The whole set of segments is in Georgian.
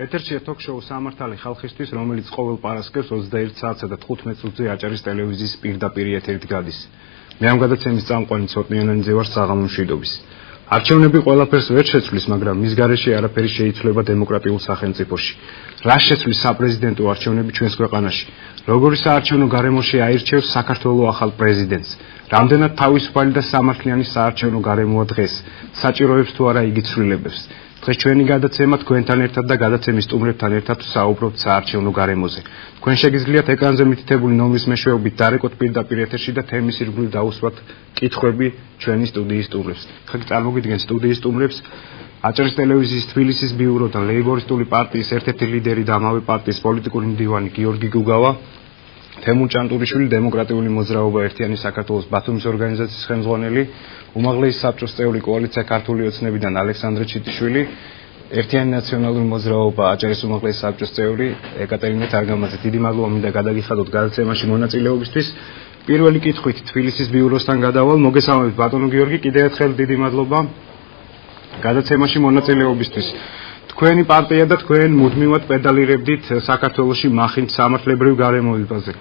ეთერშია ток-შოუ სამართალი ხალხისთვის, რომელიც ყოველ პარასკევს 21 საათსა და 15 წუთზე აჭარის ტელევიზიის პირდაპირ ეთერით გადის. მე ამ გადაცემის წამყვანი ცოტნიანანიძე ვარ საღამო მშვიდობის. არჩევნები ყველაფერს ვერ შეცვლის, მაგრამ მის გარეშე არაფერი შეიცვლება დემოკრატიულ სახელმწიფოში. რა შეცვლის საპრეზიდენტო არჩევნები ჩვენს ქვეყანაში? როგორი საარჩევნო გარემოში აირჩევს საქართველოს ახალ პრეზიდენტს? რამდენად თავისუფალი და სამართლიანი საარჩევნო გარემოა დღეს? საჭიროებს თუ არა იგი ცვლილებებს? დღეს ჩვენი გადაცემა თქვენთან ერთად და გადაცემის სტუმრებთან ერთად საუბრობთ საარჩევნო გარემოზე. თქვენ შეგიძლიათ ეკრანზე მითითებული ნომრის მეშვეობით დარეკოთ პირდაპირ ეთერში და თემის ირგვლივ დაუსვათ კითხვები ჩვენი სტუდიის სტუმრებს. ხა წარმოგიდგენთ სტუდიის სტუმრებს აჭარის ტელევიზიის თბილისის ბიუროდან ლეიბორისტული პარტიის ერთ-ერთი ლიდერი და ამავე პარტიის პოლიტიკური მდივანი გიორგი გუგავა, თემურ ჭანტურიშვილი, დემოკრატიული მოძრაობა ერთიანი საქართველოს ბათუმის ორგანიზაციის ხელმძღვანელი, უმაღლესი საბჭოს წევრი კოალიცია ქართული ოცნებიდან ალექსანდრე ჩიტიშვილი, ერთიანი ნაციონალური მოძრაობა აჭარის უმაღლესი საბჭოს წევრი ეკატერინე თარგამაძე. დიდი მადლობა მინდა გადაგიხადოთ გადაცემაში მონაწილეობისთვის. პირველი კითხვით თბილისის ბიუროსთან გადავალ. მოგესალმებით ბატონო გიორგი, კიდევ ერთხელ დიდი მადლობა გადაცემაში მონაწილეობისთვის. თქვენი პარტია და თქვენ მუდმივად პედალირებდით საქართველოში მახინჯ სამართლებრივ გარემოებაზე.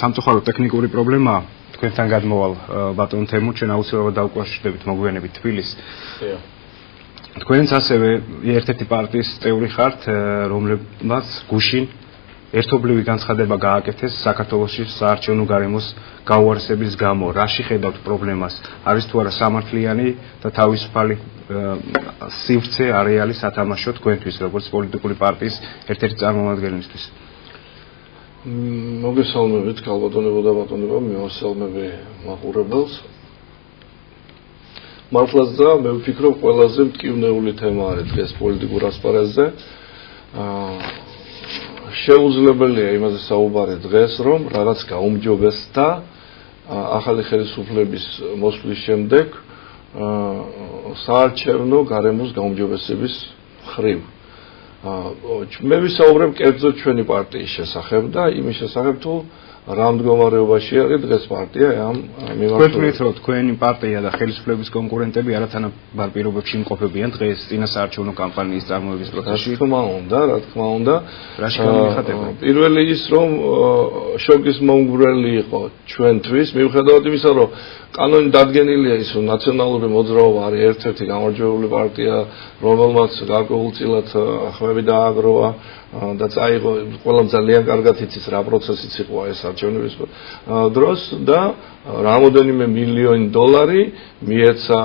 სამწუხარო ტექნიკური პრობლემაა. თქვენთან გადმოვალ ბატონ თემურ, ჩვენ აუცილებლად დავუკავშირდებით მოგვიანებით თბილისს. თქვენც ასევე ერთ-ერთი პარტიის წევრი ხართ, რომლებმაც გუშინ ერთობლივი განცხადება გააკეთეს საქართველოში საარჩევნო გარემოს გაუარესების გამო. რაში ხედავთ პრობლემას? არის თუ არა სამართლიანი და თავისუფალი სივრცე არეალი სათამაშო თქვენთვის, როგორც პოლიტიკური პარტიის ერთ-ერთი წარმომადგენლისთვის? მოგესალმებით ქალბატონებო და ბატონებო, მივასალმები მაყურებელს. მართლაც და მე ვფიქრობ ყველაზე მტკივნეული თემა არის დღეს პოლიტიკურ ასპარეზზე. შეუძლებელია იმაზე საუბარი დღეს, რომ რაღაც გაუმჯობესდა ახალი ხელისუფლების მოსვლის შემდეგ საარჩევნო გარემოს გაუმჯობესების მხრივ. მე ვისაუბრებ კერძოდ ჩვენი პარტიის შესახებ და იმის შესახებ თუ რა მდგომარეობაში არის დღეს პარტია ამ მიმართულებით. თქვენ რომ თქვენი პარტია და ხელისუფლების კონკურენტები არათანაბარ პირობებში იმყოფებიან დღეს წინა საარჩევნო კამპანიის წარმოების პროცესში? რა თქმა უნდა. რაში გამიხატებენ? პირველი ის რომ შოკის მომგვრელი იყო ჩვენთვის, მიუხედავად იმისა, რომ კანონი დადგენილია ის, რომ ნაციონალური მოძრაობა არის ერთ-ერთი გამარჯვებული პარტია, რომელმაც გარკვეულწილად ხმები დააგროვა და წაიღო, ყველამ ძალიან კარგად იცის რა პროცესიც იყო ეს არჩევნების დროს და რამოდენიმე მილიონი დოლარი მიეცა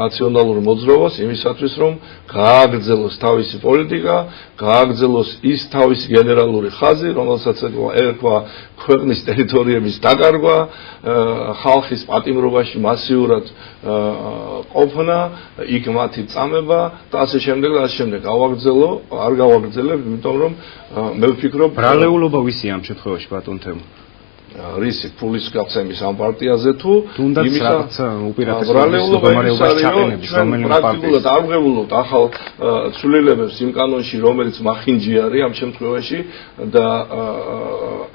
ნაციონალურ მოძრაობას იმისათვის, რომ გააგრძელოს თავისი პოლიტიკა, გააგრძელოს ის თავისი გენერალური ხაზი, რომელსაც ერქვა ქვეყნის ტერიტორიების დაკარგვა, ხალხის პატიმრობაში მასიურად ყოფნა, იქ მათი წამება და ასე შემდეგ და ასე შემდეგ. არ გავაგრძელებ, იმიტომ რომ მე ვფიქრობ ბრალეულობა ვისი ამ შემთხვევაში ბატონ თემო? რისი ფულის გაცემის ამ პარტიაზე თუ თუნდაც რაღაც უპირატესობის მდგომარეობაში ჩაყენების, რომელიც პრაქტიკულად არ ვღებულობთ ახალ ცვლილებებს იმ კანონში, რომელიც მახინჯი არის ამ შემთხვევაში და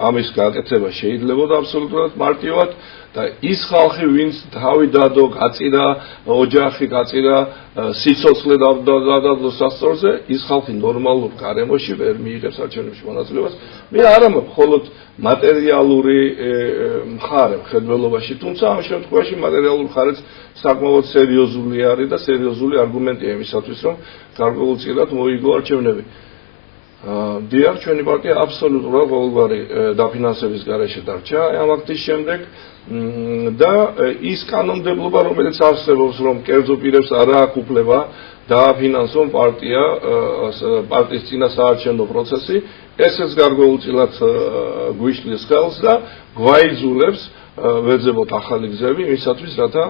ამის გაკეთება შეიძლებოდა აბსოლუტურად მარტივად და ის ხალხი, ვინც თავი დადო, გაწირა, ოჯახი გაწირა, სიცოცხლე დადო სასწორზე, ის ხალხი ნორმალურ გარემოში ვერ მიიღებს არჩევნებში მონაწილეობას. მე არ ამბობ მხოლოდ მატერიალური მხარე მხედველობაში, თუმცა ამ შემთხვევაში მატერიალური მხარეც საკმაოდ სერიოზული არის და სერიოზული არგუმენტია იმისათვის, რომ გარკვეულწილად მოიგო არჩევნები. დიახ, ჩვენი პარტია აბსოლუტურად ყოველგვარი დაფინანსების გარეშე დარჩა ამ აქტის შემდეგ და ის კანონმდებლობა, რომელიც არსებობს, რომ კერძო პირებს არ აქვს უფლება დააფინანსონ პარტიის წინა საარჩევნო პროცესი, ესეც გარკვეულწილად გვიშლის ხელს და გვაიძულებს ვეძებოთ ახალი გზები იმისათვის, რათა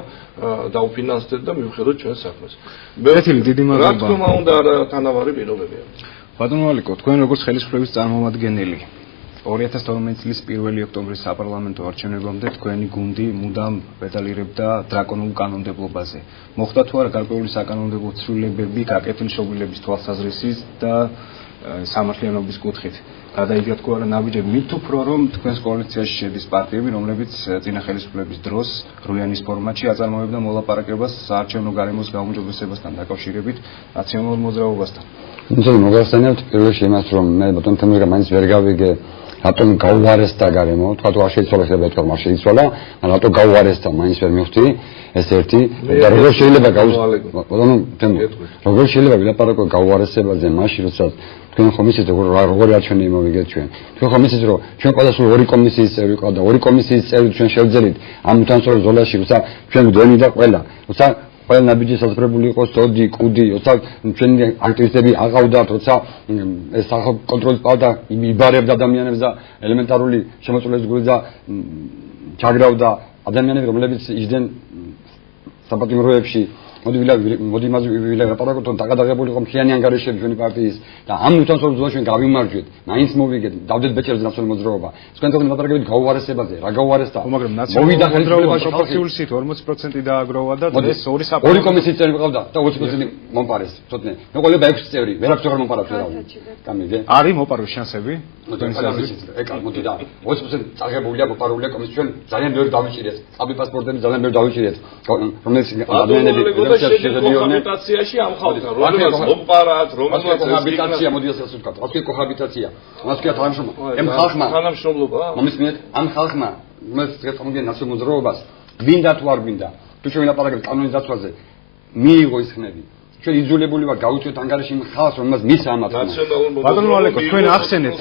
დაუფინანსდეთ და მივხედოთ ჩვენ საქმეს. დიდი მადლობა. რა თქმა უნდა, თანაბარი პირობებია. ბატონო ალიკო, თქვენ როგორც ხელისუფლების წარმომადგენელი 2012 წლის 1 ოქტომბრის საპარლამენტო არჩევნებამდე თქვენი გუნდი მუდამ პედალირებდა დრაკონულ კანონმდებლობაზე. მოხდა თუ არა გარკვეული საკანონმდებლო ცვლილებები გაკეთილ შობილების თვალსაზრისით და სამართლიანობის კუთხით გადაიგეთ თუ არა ნაბიჯები მით უფრო რომ თქვენს კოალიციაში შედის პარტიები რომლებიც წინა ხელისუფლების დროს რუიანის ფორმატში აწარმოებდა მოლაპარაკებას საარჩევნო გარემოს გაუმჯობესებასთან დაკავშირებით ნაციონალურ მოძრაობასთან. თუმცა მოგახსენებთ პირველში იმას რომ მე ბატონ თემურა მაინც ვერ გავიგე რატომ გაუარესდა გარემო, თქვა თუ არ შეიცვალა ხება თქვა მას შეიცვალა, მაგრამ რატომ გაუარესდა მაინც ვერ მივხვდი ეს ერთი და როგორ შეიძლება ბატონო თემურა როგორ შეიძლება ვილაპარაკო გაუარესებაზე მაშინ როდესაც თქვენ ხომ ისეთ როგორი არჩევნები მოვიგეთ ჩვენ. თქვენ ხომ ისეთ რომ ჩვენ ყველასულ ორი კომისიის წევრი ყავდა, ორი კომისიის წევრი ჩვენ შევძელით ამ უთანასწორო ზოლაში, როცა ჩვენ გვდენი და როცა ყველა ნაბიჯი საზღვრებული იყო სოდი, კუდი, როცა ჩვენი აქტივისტები აყავდათ, როცა ეს სახალხო კონტროლის პალატა იბარებდა ადამიანებს და ელემენტარული შემოწმების გულზე ჩაგრავდა ადამიანები, რომლებიც იჯდნენ საპატიმროებში მოდი მას ვილაპარაკოთ რომ დაგადაღებული იყო მთლიანი ანგარიშები ჩვენი პარტიის და ამ უთანასწორო ზოლაში ჩვენ გავიმარჯვეთ, მაინც მოვიგეთ, დავდეთ ბეჭერზე ნაციონალური მოძრაობა. თქვენ თქვენ ლაპარაკებით გაუარესებაზე, რა გაუარესდა? მაგრამ ნაციონალური მოძრაობა პროპორციული 40% დააგროვა და დღეს ორი კომისიის წევრი ყავდა და 20% მომპარეს, ცოტნე. მე ყოლება 6 წევრი, ვერაფერს აღარ მომპარავს ვერავინ. გამიგე? არის მოპარვის შანსები? ეკა, მოდი და 20% წაღებულია, მოპარულია კომისია, ჩვენ ძალიან ბევრი დავიჭირეთ. ყაბი პასპორტები ძალიან ბევრი დავიჭირეთ. რომელიც ადამიანები კოჰაბიტაციაში ამ ხალხთან რომელსაც მომპარათ რომელსაც კოჰაბიტაცია მოდი ასე ვთქვათ რა თქვია კოჰაბიტაცია რა თქვია თანამშრომლობა მომისმინეთ ამ ხალხმა მას დღესდღეობით ნაციონალურ მოძრაობას გვინდა თუ არ გვინდა თუ ჩვენ ვილაპარაკებთ კანონის დაცვაზე მიიღო ის ხმები ჩვენ იძულებული ვარ გავუწევთ ანგარიში იმ ხალხს რომელსაც მის ამათ ბატონო ალეკო თქვენ ახსენეთ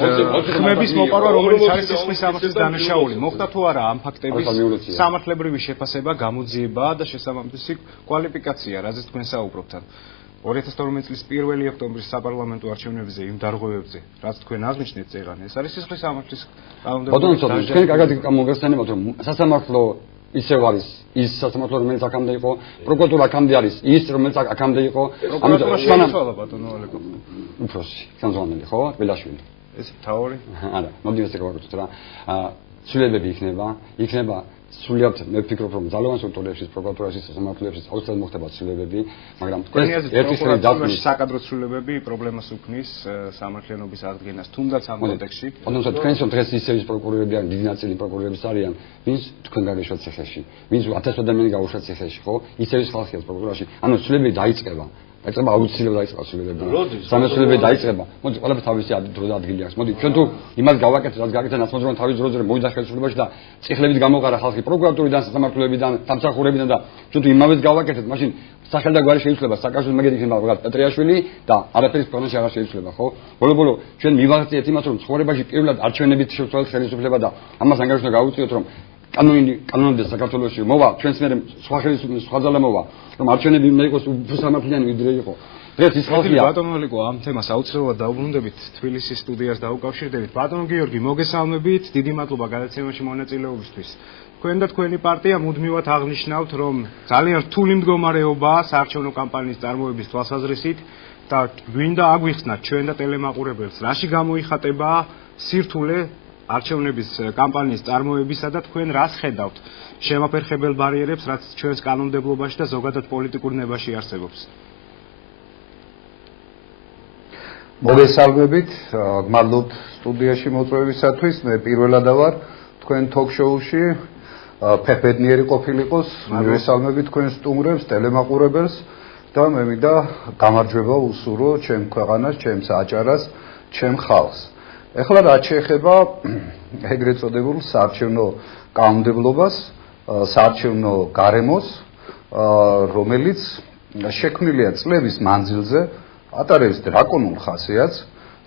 ხმების მოპარვა რომელიც არის სისხლის სამართლის დანაშაული მოხდა თუ არა ამ ფაქტების სამართლებრივი შეფასება გამოძიებაა და შესაბამისი კვალიფიკაცია რაზეც თქვენ საუბრობთ 2012 წლის 1 ოქტომბრის საპარლამენტო არჩევნებზე იმ დარღვევებზე რაც თქვენ აღნიშნეთ წეღან ეს არის სისხლის სამართლის კანონმდებლობის ბატონო თქვენ კარგად მოგესწრებათ რომ სასამართლო ისევ არის ის სასამართლო რომელიც აქამდე იყო პროკურატურა აქამდე არის ის რომელიც აქამდე იყო ამიტომ შეიცვალა ბატონო ალეკო უფროსი განზომილი ხო ველაშვილი ეს თავი არა მოდი ესე გავაკეთოთ რა ცვლილებები იქნება სულიად მე ვფიქრობ რომ ძალოვან სტრუქტურებში პროკურატურაში სასამართლოებში აუცილებლად მოხდება ცვლილებები მაგრამ ერთი ხელი დათმის საკადრო ცვლილებები პრობლემას უქმნის სამართლიანობის აღდგენას თუნდაც ამ კონტექსტში თუმცა თქვენ დღეს ისევის პროკურორები ან დიდი ნაწილი პროკურორების არიან ვინც თქვენ გაგეშვათ ციხეში ვინც 1000 ადამიანი გაუშვათ ციხეში ხო ისევის ხალხია პროკურორში ანუ ცვლილებები დაიწყება დაიწყება აუცილებლად დაიწყება ცვლილებები სამართლებები დაიწყება მოდი ყველაფერს თავისი დრო და ადგილი აქვს მოდი ჩვენ თუ იმას გავაკეთეთ რაც გაკეთეთ ნაცნობრივად თავის დროზე მოვიდა ხელისუფლებაში და წიხლებით გამოყარა ხალხი პროკურატურიდან სასამართლოებიდან სამსახურებიდან და ჩვენ თუ იმავეს გავაკეთეთ მაშინ სახელ და გვარი შეიძლება საკავშირო მეგედი იქნება რაღაც პეტრიაშვილი და არაფერის პროგნოზი აღარ შეიძლება ხო ბოლო ჩვენ მივაღწიეთ იმას რომ ცხოვრებაში პირველად არჩევნებით შევცვალეთ ხელისუფლება და ამას ანგარიშნა გავუწიოთ რომ კანონმდებლობა საქართველოში მოვა ჩვენს მერე სხვა ხელისუფლების სხვა ძალა მოვა რომ არჩევნები უნდა იყოს უსამართლიანი ვიდრე იყო დღეს ის ხალხია ბატონო ალეკო ამ თემას აუცილებლად დაუბრუნდებით თბილისის სტუდიას დაუკავშირდებით ბატონო გიორგი მოგესალმებით დიდი მადლობა გადაცემაში მონაწილეობისთვის თქვენ და თქვენი პარტია მუდმივად აღნიშნავთ რომ ძალიან რთული მდგომარეობაა საარჩევნო კამპანიის წარმოების თვალსაზრისით და გვინდა აგვიხსნათ ჩვენ და ტელემაყურებელს რაში გამოიხატება სირთულე არჩევნების კამპანიის წარმოებისა და თქვენ რას ხედავთ შემაფერხებელ ბარიერებს რაც ჩვენს კანონმდებლობაში და ზოგადად პოლიტიკურ ნებაში არსებობს მოგესალმებით გმადლობთ სტუდიაში მოწვევისათვის მე პირველად ვარ თქვენ ток-შოუში ფერფედნიერი ყოფილიყოს მოგესალმებით თქვენ სტუმრებს ტელემაყურებელს და მე მინდა გამარჯვება უსურვო ჩემ ქვეყანას ჩემს აჭარას ჩემ ხალხს ეხლა რაც შეეხება ეგრეთ წოდებულ საარჩევნო კანონმდებლობას, საარჩევნო გარემოს, რომელიც შექმნილია წლების მანძილზე, ატარებს დრაკონულ ხასიათს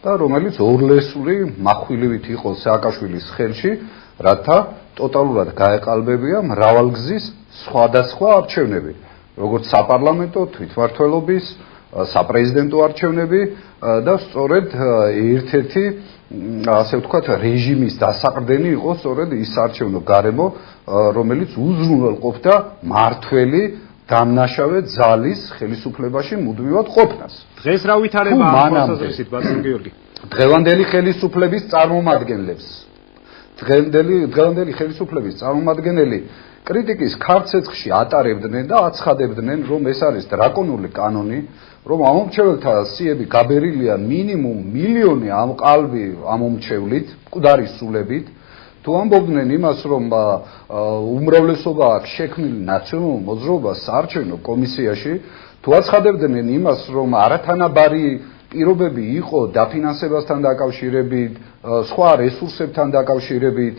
და რომელიც ორლესული מחვილივით იყო სააკაშვილის ხელში, რათა ტოტალურად გაეყალბებია მრავალგზის სხვადასხვა არჩევნები, როგორც საპარლამენტო, თვითმმართველობის, საპრეზიდენტო არჩევნები და სწორედ ერთ-ერთი ასე ვთქვათ რეჟიმის დასაყრდენი იყო სწორედ ის არჩევნო გარემო რომელიც უზრუნველყოფდა მართველი დამნაშავე ძალის ხელისუფლებაში მუდმივად ყოფნას დღეს რა ვითარება ამ თვალსაზრისით ბატონო გიორგი დღევანდელი ხელისუფლების წარმომადგენლებს დღევანდელი ხელისუფლების წარმომადგენელი კრიტიკის ქარცეცხლში ატარებდნენ და აცხადებდნენ, რომ ეს არის დრაკონული კანონი, რომ ამომრჩეველთა სიები გაბერილია მინიმუმ მილიონი ამყალბი ამომრჩევლით, მკვდარი სულებით. თუ ამბობდნენ იმას, რომ უმრავლესობა აქვს შექმნილი ნაციონალურ მოძრაობას საარჩევნო კომისიაში, თუ აცხადებდნენ იმას, რომ არათანაბარი პირობები იყო დაფინანსებასთან დაკავშირებით, სხვა რესურსებთან დაკავშირებით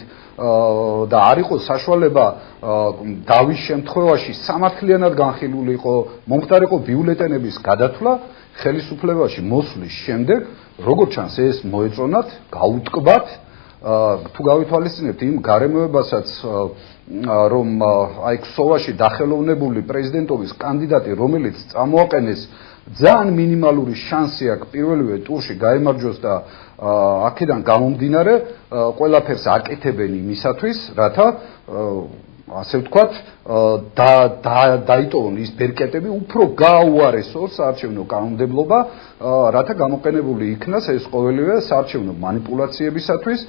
და არ იყო საშუალება დავის შემთხვევაში სამართლიანად განხილული იყო, მომხდარიყო ბიულეტენების გადათვლა, ხელისუფლებაში მოსვლის შემდეგ, როგორც ჩანს, ეს მოეწონათ, გაუტკბათ, თუ გავითვალისწინებთ იმ გარემოებასაც, რომ აი ქსოვაში დახელოვნებული პრეზიდენტობის კანდიდატი, რომელიც წამოაყენეს ძალიან მინიმალური შანსი აქვს პირველივე ტურში გაემარჯვოს და აქედან გამომდინარე ყველაფერს აკეთებენ იმისათვის, რათა ასე ვთქვათ, დაიტოვონ ის ბერკეტები, უფრო გააუარესოს საარჩევნო კანონმდებლობა, რათა გამოყენებული იქნას ეს ყოველივე საარჩევნო მანიპულაციებისათვის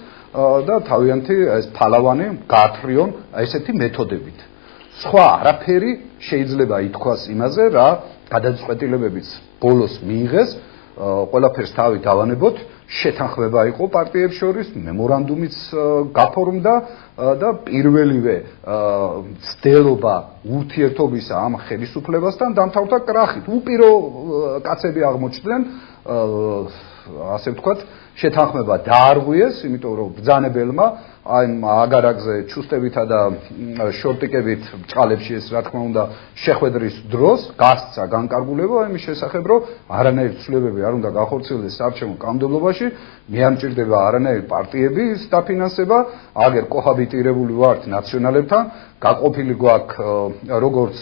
და თავიანთი ეს ფალავანი გაათრიონ ესეთი მეთოდებით. სხვა არაფერი შეიძლება ითქვას იმაზე, რა გადაწყვეტილებებიც ბოლოს მიიღეს, ყველაფერს თავი დავანებოთ, შეთანხმება იყო პარტიებს შორის, მემორანდუმიც გაფორმდა და პირველივე ცდელობა ურთიერთობისა ამ ხელისუფლებასთან დამთავრდა კრახით. უპირო კაცები აღმოჩნდნენ, ასე ვთქვათ, შეთანხმება დაარღვიეს, იმიტომ რომ ბრძანებელმა აი აგარაგზე ჩუსტებითა და შორტიკებით ბჭყალებში ეს რა თქმა უნდა შეხვედრის დროს გასცა განკარგულება იმის შესახებ, რომ არანაირი ცვლილებები არ უნდა განხორციელდეს საარჩევნო კანონმდებლობაში, მე არ მჭირდება არანაირი პარტიების დაფინანსება, აგერ კოჰაბიტირებული ვართ ნაციონალებთან, გაყოფილი გვაქვს როგორც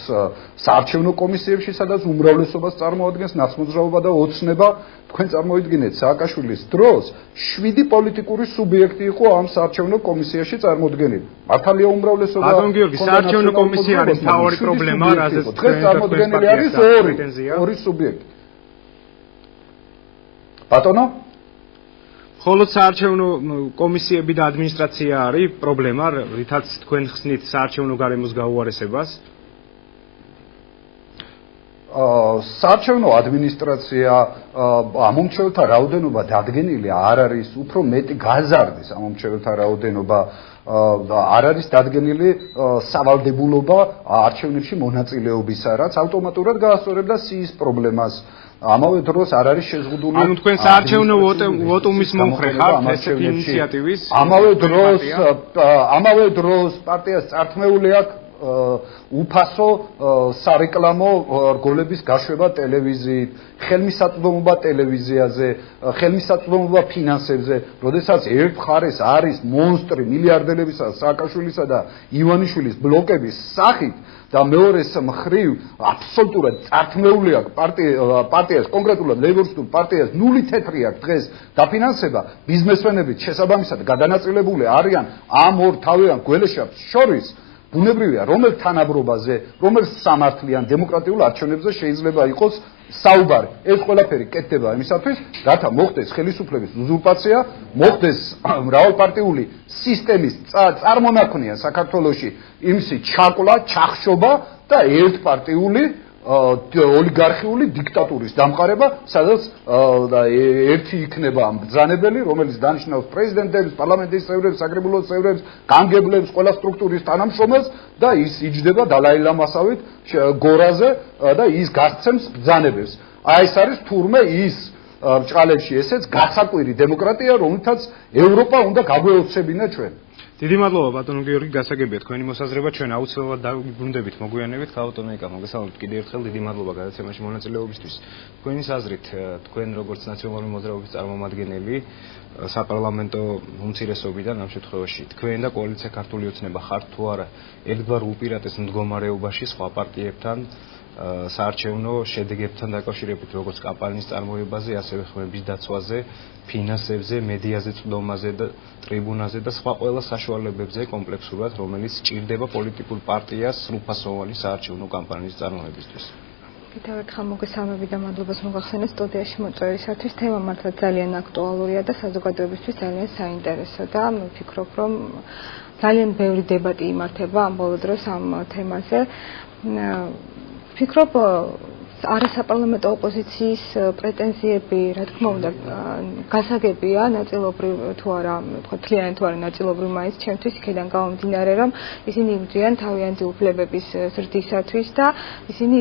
საარჩევნო კომისიებში, სადაც უმრავლესობას წარმოადგენს ნაცმოძრაობა და ოცნება. თქვენ წარმოიდგინეთ სააკაშვილის დროს 7 პოლიტიკური სუბიექტი იყო ამ საარჩევნო კომისიაში წარმოდგენილი. მართალია უმრავლესობა ბატონ გიორგი, საარჩევნო კომისია არის მთავარი პრობლემა, რაზეც თქვენ წარმოდგენილი არის ორი სუბიექტი. ბატონო? მხოლოდ საარჩევნო კომისიები და ადმინისტრაცია არის პრობლემა, რითაც თქვენ ხსნით საარჩევნო გარემოს გაუარესებას? საარჩევნო ადმინისტრაცია ამომრჩეველთა რაოდენობა დადგენილი არ არის, უფრო მეტი გაზარდის ამომრჩეველთა რაოდენობა და არ არის დადგენილი სავალდებულობა არჩევნებში მონაწილეობისა, რაც ავტომატურად გაასწორებდა სიის პრობლემას. ამავე დროს არ არის შეზღუდული. ანუ თქვენ საარჩევნო ვოტუმის მომხრე ხართ ესეთი ინიციატივის? ამავე დროს პარტიას წართმეული აქვს უფასო სარეკლამო რგოლების გაშვება ტელევიზიით, ხელმისაწვდომობა ტელევიზიაზე, ხელმისაწვდომობა ფინანსებზე, როდესაც ერთ მხარეს არის მონსტრი მილიარდელებისა სააკაშვილისა და ივანიშვილის ბლოკების სახით და მეორეს მხრივ აბსოლუტურად წართმეული აქვს პარტიას, კონკრეტულად ლეიბორისტულ პარტიას 0 თეთრი აქვს დღეს დაფინანსება, ბიზნესმენებით შესაბამისად გადანაწილებული არიან ამ ორ თავიანთ გველეშაპს შორის. ბუნებრივია, რომელ თანაბრობაზე, რომელ სამართლიან დემოკრატიულ არჩევნებზე შეიძლება იყოს საუბარი. ეს ყველაფერი კეთდება იმისათვის, რათა მოხდეს ხელისუფლების უზურპაცია, მოხდეს მრავალპარტიული სისტემის წარმონაქმნია საქართველოში იმისი ჩაკლა, ჩახშობა და ერთპარტიული ოლიგარქიული დიქტატურის დამყარება, სადაც ერთი იქნება ბრძანებელი, რომელიც დანიშნავს პრეზიდენტებს, პარლამენტის წევრებს, საკრებულოს წევრებს, განგებლებს, ყველა სტრუქტურის თანამშრომელს და ის იჯდება დალაი-ლამასავით გორაზე და ის გასცემს ბრძანებებს. აი ეს არის თურმე ის ბჭყალებში ესეც გასაკვირი დემოკრატია, რომელთაც ევროპა უნდა გაგვეოცებინა ჩვენ. დიდი მადლობა ბატონო გიორგი, გასაგებია თქვენი მოსაზრება, ჩვენ აუცილებლად დავიბრუნდებით მოგვიანებით ქაოტონიკა. მოგესალმებით კიდევ ერთხელ, დიდი მადლობა გადაცემაში მონაწილეობისთვის. თქვენი აზრით, თქვენ როგორც ნაციონალური მოძრაობის წარმომადგენელი საპარლამენტო უმცირესობიდან ამ შემთხვევაში თქვენ და კოალიცია ქართული ოცნება ხართ თუ არა ერთგვარ უპირატეს მდგომარეობაში სხვა პარტიებთან საარჩევნო შედეგებთან დაკავშირებით, როგორც კამპანიის წარმოებაზე, ასევე ხმების დაცვაზე, ფინანსებზე, მედიაზე, წვდომაზე და ტრიბუნაზე და სხვა ყველა საშუალებებზე კომპლექსურად, რომელიც სჭირდება პოლიტიკურ პარტიას სრულფასოვანი საარჩევნო კამპანიის წარმოებისთვის. კიდევ ერთხელ მოგესალმები და მადლობას მოგახსენეთ სტუდიაში მოწვევისათვის. თემა მართლა ძალიან აქტუალურია და საზოგადოებისთვის ძალიან საინტერესო და ვფიქრობ, რომ ძალიან ბევრი დებატი იმართება ამ ბოლო დროს ამ თემაზე. ვფიქრობ, არასაპარლამენტო ოპოზიციის პრეტენზიები, რა თქმა უნდა, გასაგებია, ნაწილობრივ თუ არა, თქვა თლიანად თუ არა ნაწილობრივ მაინც ჩემთვის იქიდან გამომდინარე, რომ ისინი იბრძვიან თავიანთი უფლებების ზრდისათვის და ისინი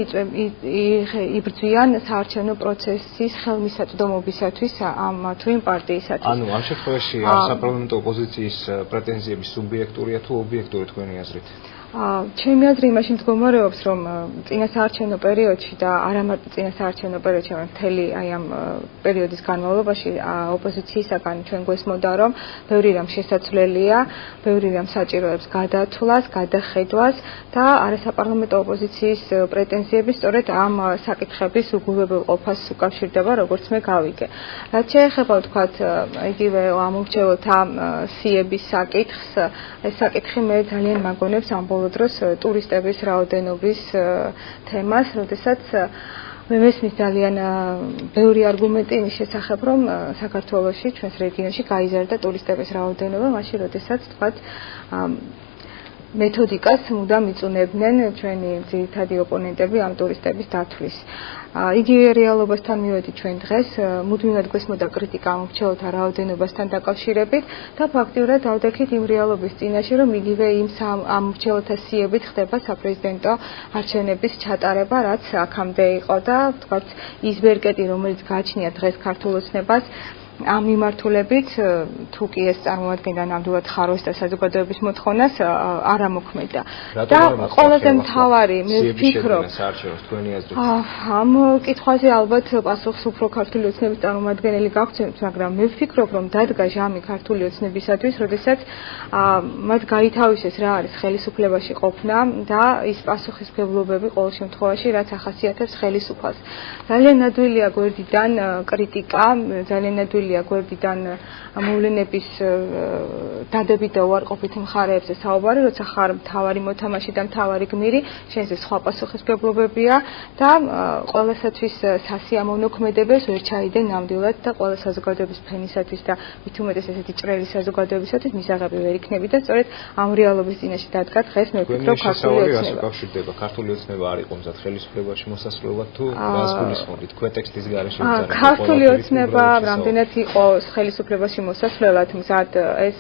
იბრძვიან საარჩევნო პროცესის ხელმისაწვდომობისათვის ამ თუ იმ პარტიისათვის. ანუ ამ შემთხვევაში არასაპარლამენტო ოპოზიციის პრეტენზიები სუბიექტურია თუ ობიექტური თქვენი აზრით? ჩემი აზრი იმაში მდგომარეობს, რომ წინა საარჩევნო პერიოდში და არა მარტო წინა საარჩევნო პერიოდში, მაგრამ მთელი აი ამ პერიოდის განმავლობაში ოპოზიციისაგან ჩვენ გვესმოდა, რომ ბევრი რამ შესაძლებელია, ბევრი რამ საჭიროებს გადათვლას, გადახედვას და არასაპარლამენტო ოპოზიციის პრეტენზიები სწორედ ამ საკითხების უგულებელყოფას უკავშირდება, როგორც მე გავიგე. რაც შეეხება ვთქვათ, იგივე ამომრჩეველთა სიების საკითხს, ეს საკითხი მე ძალიან მაგონებს ამ დროს ტურისტების რაოდენობის თემას, როდესაც მე მესმის ძალიან ბევრი არგუმენტი იმის შესახებ, რომ საქართველოში, ჩვენს რეგიონში გაიზარდა ტურისტების რაოდენობა, მაშინ როდესაც თქვათ მეთოდიკას მუდამ იწუნებდნენ ჩვენი ძირითადი ოპონენტები ამ ტურისტების დათვლის. იგივე რეალობასთან მივედით ჩვენ დღეს, მუდმივად გვესმოდა კრიტიკა ამორჩეულთა რაოდენობასთან დაკავშირებით და ფაქტიურად დავდექით იმ რეალობის წინაშე, რომ იგივე იმ ამორჩეულთა სიებით ხდება საპრეზიდენტო არჩევნების ჩატარება, რაც აქამდე იყო და ვთქვათ ის ბერკეტი, რომელიც გააჩნია დღეს ქართულ ოცნებას, ამ მიმართულებით თუ კი ეს წარმოადგენდა ნამდვილად ხაროს და საზოგადოების მოთხოვნას არ ამოქმედა. და ყველაზე მთავარი მე ვფიქრობ, ამ კითხვაზე ალბათ პასუხს უფრო ქართული ოცნების წარმომადგენელი გაგვცემთ, მაგრამ მე ვფიქრობ, რომ დადგა ჟამი ქართული ოცნებისათვის, როდესაც მათ გაითავისეს რა არის ხელისუფლებაში ყოფნა და ის პასუხისმგებლობები ყოველ შემთხვევაში, რაც ახასიათებს ხელისუფალს. ძალიან ნადვილია გვერდიდან კრიტიკა, ძალიან ნადვილია გვერდიდან მოვლენების დადებით და უარყოფით მხარეებზე საუბარი, როცა ხარ მთავარი მოთამაშე და მთავარი გმირი, შენზე სხვა პასუხისმგებლობებია და ყველასათვის სასიამოვნო ქმედებებს ვერ ჩაიდენ ნამდვილად და ყველა საზოგადოების ფენისათვის და მით უმეტეს ესეთი ჭრელი საზოგადოებისათვის მისაღები ვერ იქნები და სწორედ ამ რეალობის წინაშე დადგა დღეს მე ვფიქრობ ქართული ოცნება. უკავშირდება ქართული ოცნება არ იყო მზად ხელისუფლებაში მოსასვლელად თუ გასგულისხმობით ქვეტექსტის გარეშე ბრძანება. ქართული ოცნება რამდენად იყო ხელისუფლებაში მოსასვლელად მზად ეს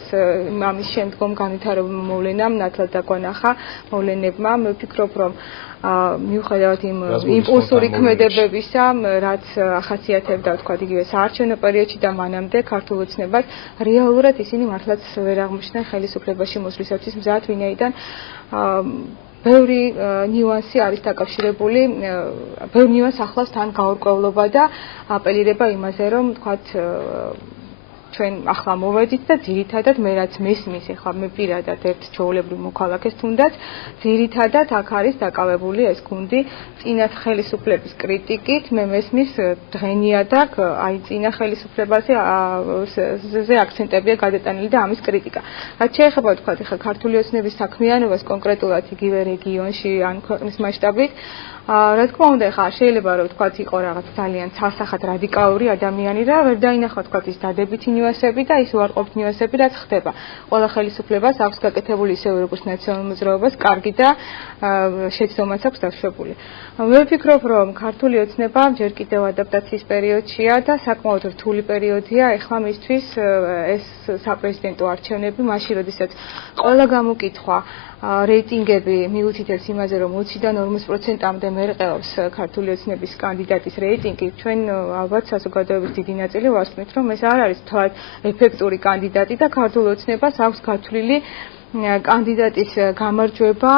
ამის შემდგომ განვითარებულ მოვლენამ ნათლად დაგვანახა მოვლენებმა. მე ვფიქრობ, რომ მიუხედავად იმ იმპულსური ქმედებებისა, რაც ახასიათებდა თქვა იგივე საარჩევნო პერიოდში და მანამდე ქართულ ოცნებას, რეალურად ისინი მართლაც ვერ აღმოჩნდნენ ხელისუფლებაში მოსვლისათვის მზად, ვინაიდან ბევრი ნიუანსი არის დაკავშირებული, ბევრი ნიუანს ახლავს თან გაურკვევლობა და აპელირება იმაზე, რომ თქვათ ჩვენ ახლა მოვედით და ძირითადად მე რაც მესმის, ახლა მე პირადად ერთ ჩვეულებრივ მოქალაქეს თუნდაც, ძირითადად აქ არის დაკავებული ეს გუნდი წინა ხელისუფლების კრიტიკით, მე მესმის დღენიადაკ აი წინა ხელისუფლებაზე აქცენტებია გადატანილი და ამის კრიტიკა. რაც შეეხება თქვათ ახლა ქართული ოცნების საქმიანობას კონკრეტულად იგივე რეგიონში ან ქვეყნის მასშტაბით, რა თქმა უნდა, ხა შეიძლება რომ თქვათ იყო რაღაც ძალიან სასახად რადიკალური ადამიანი და ვერ დაინახა თქვათ ის დადებითი ნიუანსები და ის უარყოფით ნიუანსები, რაც ხდება. ყველა ხელისუფლებას აქვს გაკეთებული ისევე როგორც ნაციონალურ მოძრაობას, კარგი და შეცდომაც აქვს დაშვებული. მე ვფიქრობ, რომ ქართული ოცნება ჯერ კიდევ ადაპტაციის პერიოდშია და საკმაოდ რთული პერიოდია ეხლა მისთვის ეს საპრეზიდენტო არჩევნები, მაშინ როდესაც ყველა გამოკითხვა რეიტინგები მიუთითებს იმაზე, რომ 20-დან 40%-მდე მერყეობს ქართული ოცნების კანდიდატის რეიტინგი, ჩვენ ალბათ საზოგადოების დიდი ნაწილი ვასწრით, რომ ეს არ არის თვალ ეფექტური კანდიდატი და ქართული ოცნებას აქვს გათვლილი კანდიდატის გამარჯვება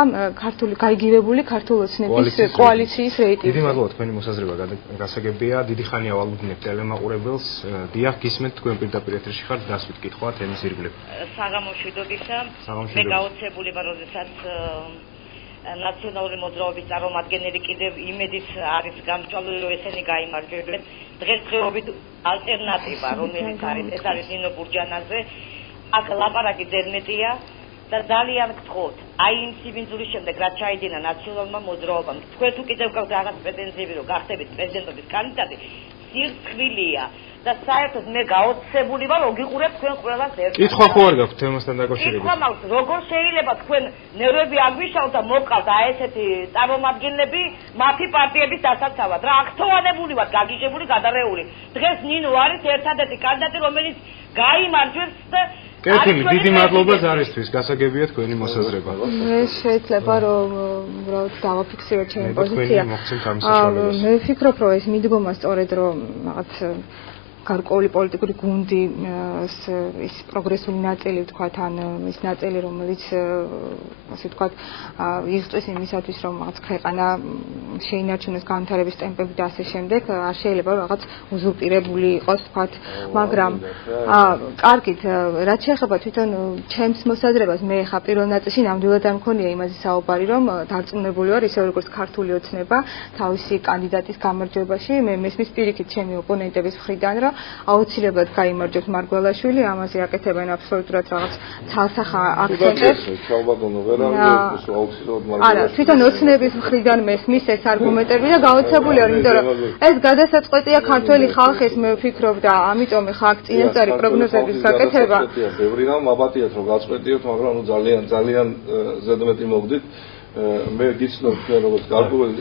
გაიგივებული ქართული ოცნების კოალიციის რეიტინგზე. დიდი მადლობა თქვენი მოსაზრება გასაგებია. დიდი ხანია ვალუდინებ ტელემაყურებელს. დიახ, გისმენთ თქვენ პირდაპირ ეთერში ხართ, დასვით კითხვა თემის ირგვლივ. საღამოშვიდობისა. მე გაოცებული ვარ, როდესაც ნაციონალური მოძრაობის წარმომადგენელი კიდევ იმედით არის გამჭვალული, რომ ესენი გაიმარჯვებენ. დღესდღეობით ალტერნატივა, რომელიც არის, ეს არის ნინო ბურჯანაძე. აქ ლაპარაკი ძერმეტია. და ძალიან გთხოვთ, აი იმ სიბინძურის შემდეგ რაც ჩაიდინა ნაციონალურმა მოძრაობამ, თქვენ თუ კიდევ გაქვთ რაღაც პრეტენზიები, რომ გახდებით პრეზიდენტობის კანდიდატი, სირცხვილია და საერთოდ მე გაოცებული ვარ, რომ გიყურებ თქვენ ყველას ერთად. კითხვა ხო არ გაქვთ თემასთან დაკავშირებით? კითხვა მაქვს, როგორ შეიძლება თქვენ ნერვები აგვიშალთ და მოკავთ აი ესეთი წარმომადგენლები მათი პარტიების დასაცავად. რა აქტოვანებული ვართ, გაგიჟებული, გადარეული. დღეს ნინო არის ერთადერთი კანდიდატი, რომელიც გაიმარჯვებს და კეთილი, დიდი მადლობა ზარისთვის, გასაგებია თქვენი მოსაზრება. მე შეიძლება რომ დავაფიქსიროთ ჩემი პოზიცია. მე ვფიქრობ, რომ ეს მიდგომა სწორედ რომ რაღაც გარკვეული პოლიტიკური გუნდი ის პროგრესული ნაწილი ვთქვათ ან ის ნაწილი რომელიც ასე ვთქვათ იღწვის იმისათვის რომ რაღაც ქვეყანა შეინარჩუნოს განვითარების ტემპები და ასე შემდეგ არ შეიძლება რაღაც უზურპირებული იყოს ვთქვათ მაგრამ კარგით რაც შეეხება თვითონ ჩემს მოსაზრებას მე ხა პირველ ნაწილში ნამდვილად არ მქონია იმაზე საუბარი რომ დარწმუნებული ვარ ისე როგორც ქართული ოცნება თავისი კანდიდატის გამარჯვებაში მე მესმის პირიქით ჩემი ოპონენტების მხრიდან რომ აუცილებლად გაიმარჯვებს მარგველაშვილი, ამაზე აკეთებენ აბსოლუტურად რაღაც ცალსახა აქცენტებს. არა, თვითონ ოცნების მხრიდან მესმის ეს არგუმენტები და გაოცებული არ, იმიტომ რომ ეს გადასაწყვეტია ქართველი ხალხის, მე ვფიქრობ და ამიტომ ხა აქ წინასწარი პროგნოზების გაკეთება. ბევრი რამ აბატიათ რომ გაწყვეტიოთ, მაგრამ ძალიან ზედმეტი მოგდით. მე გიცნობ თქვენ როგორც გარკვეული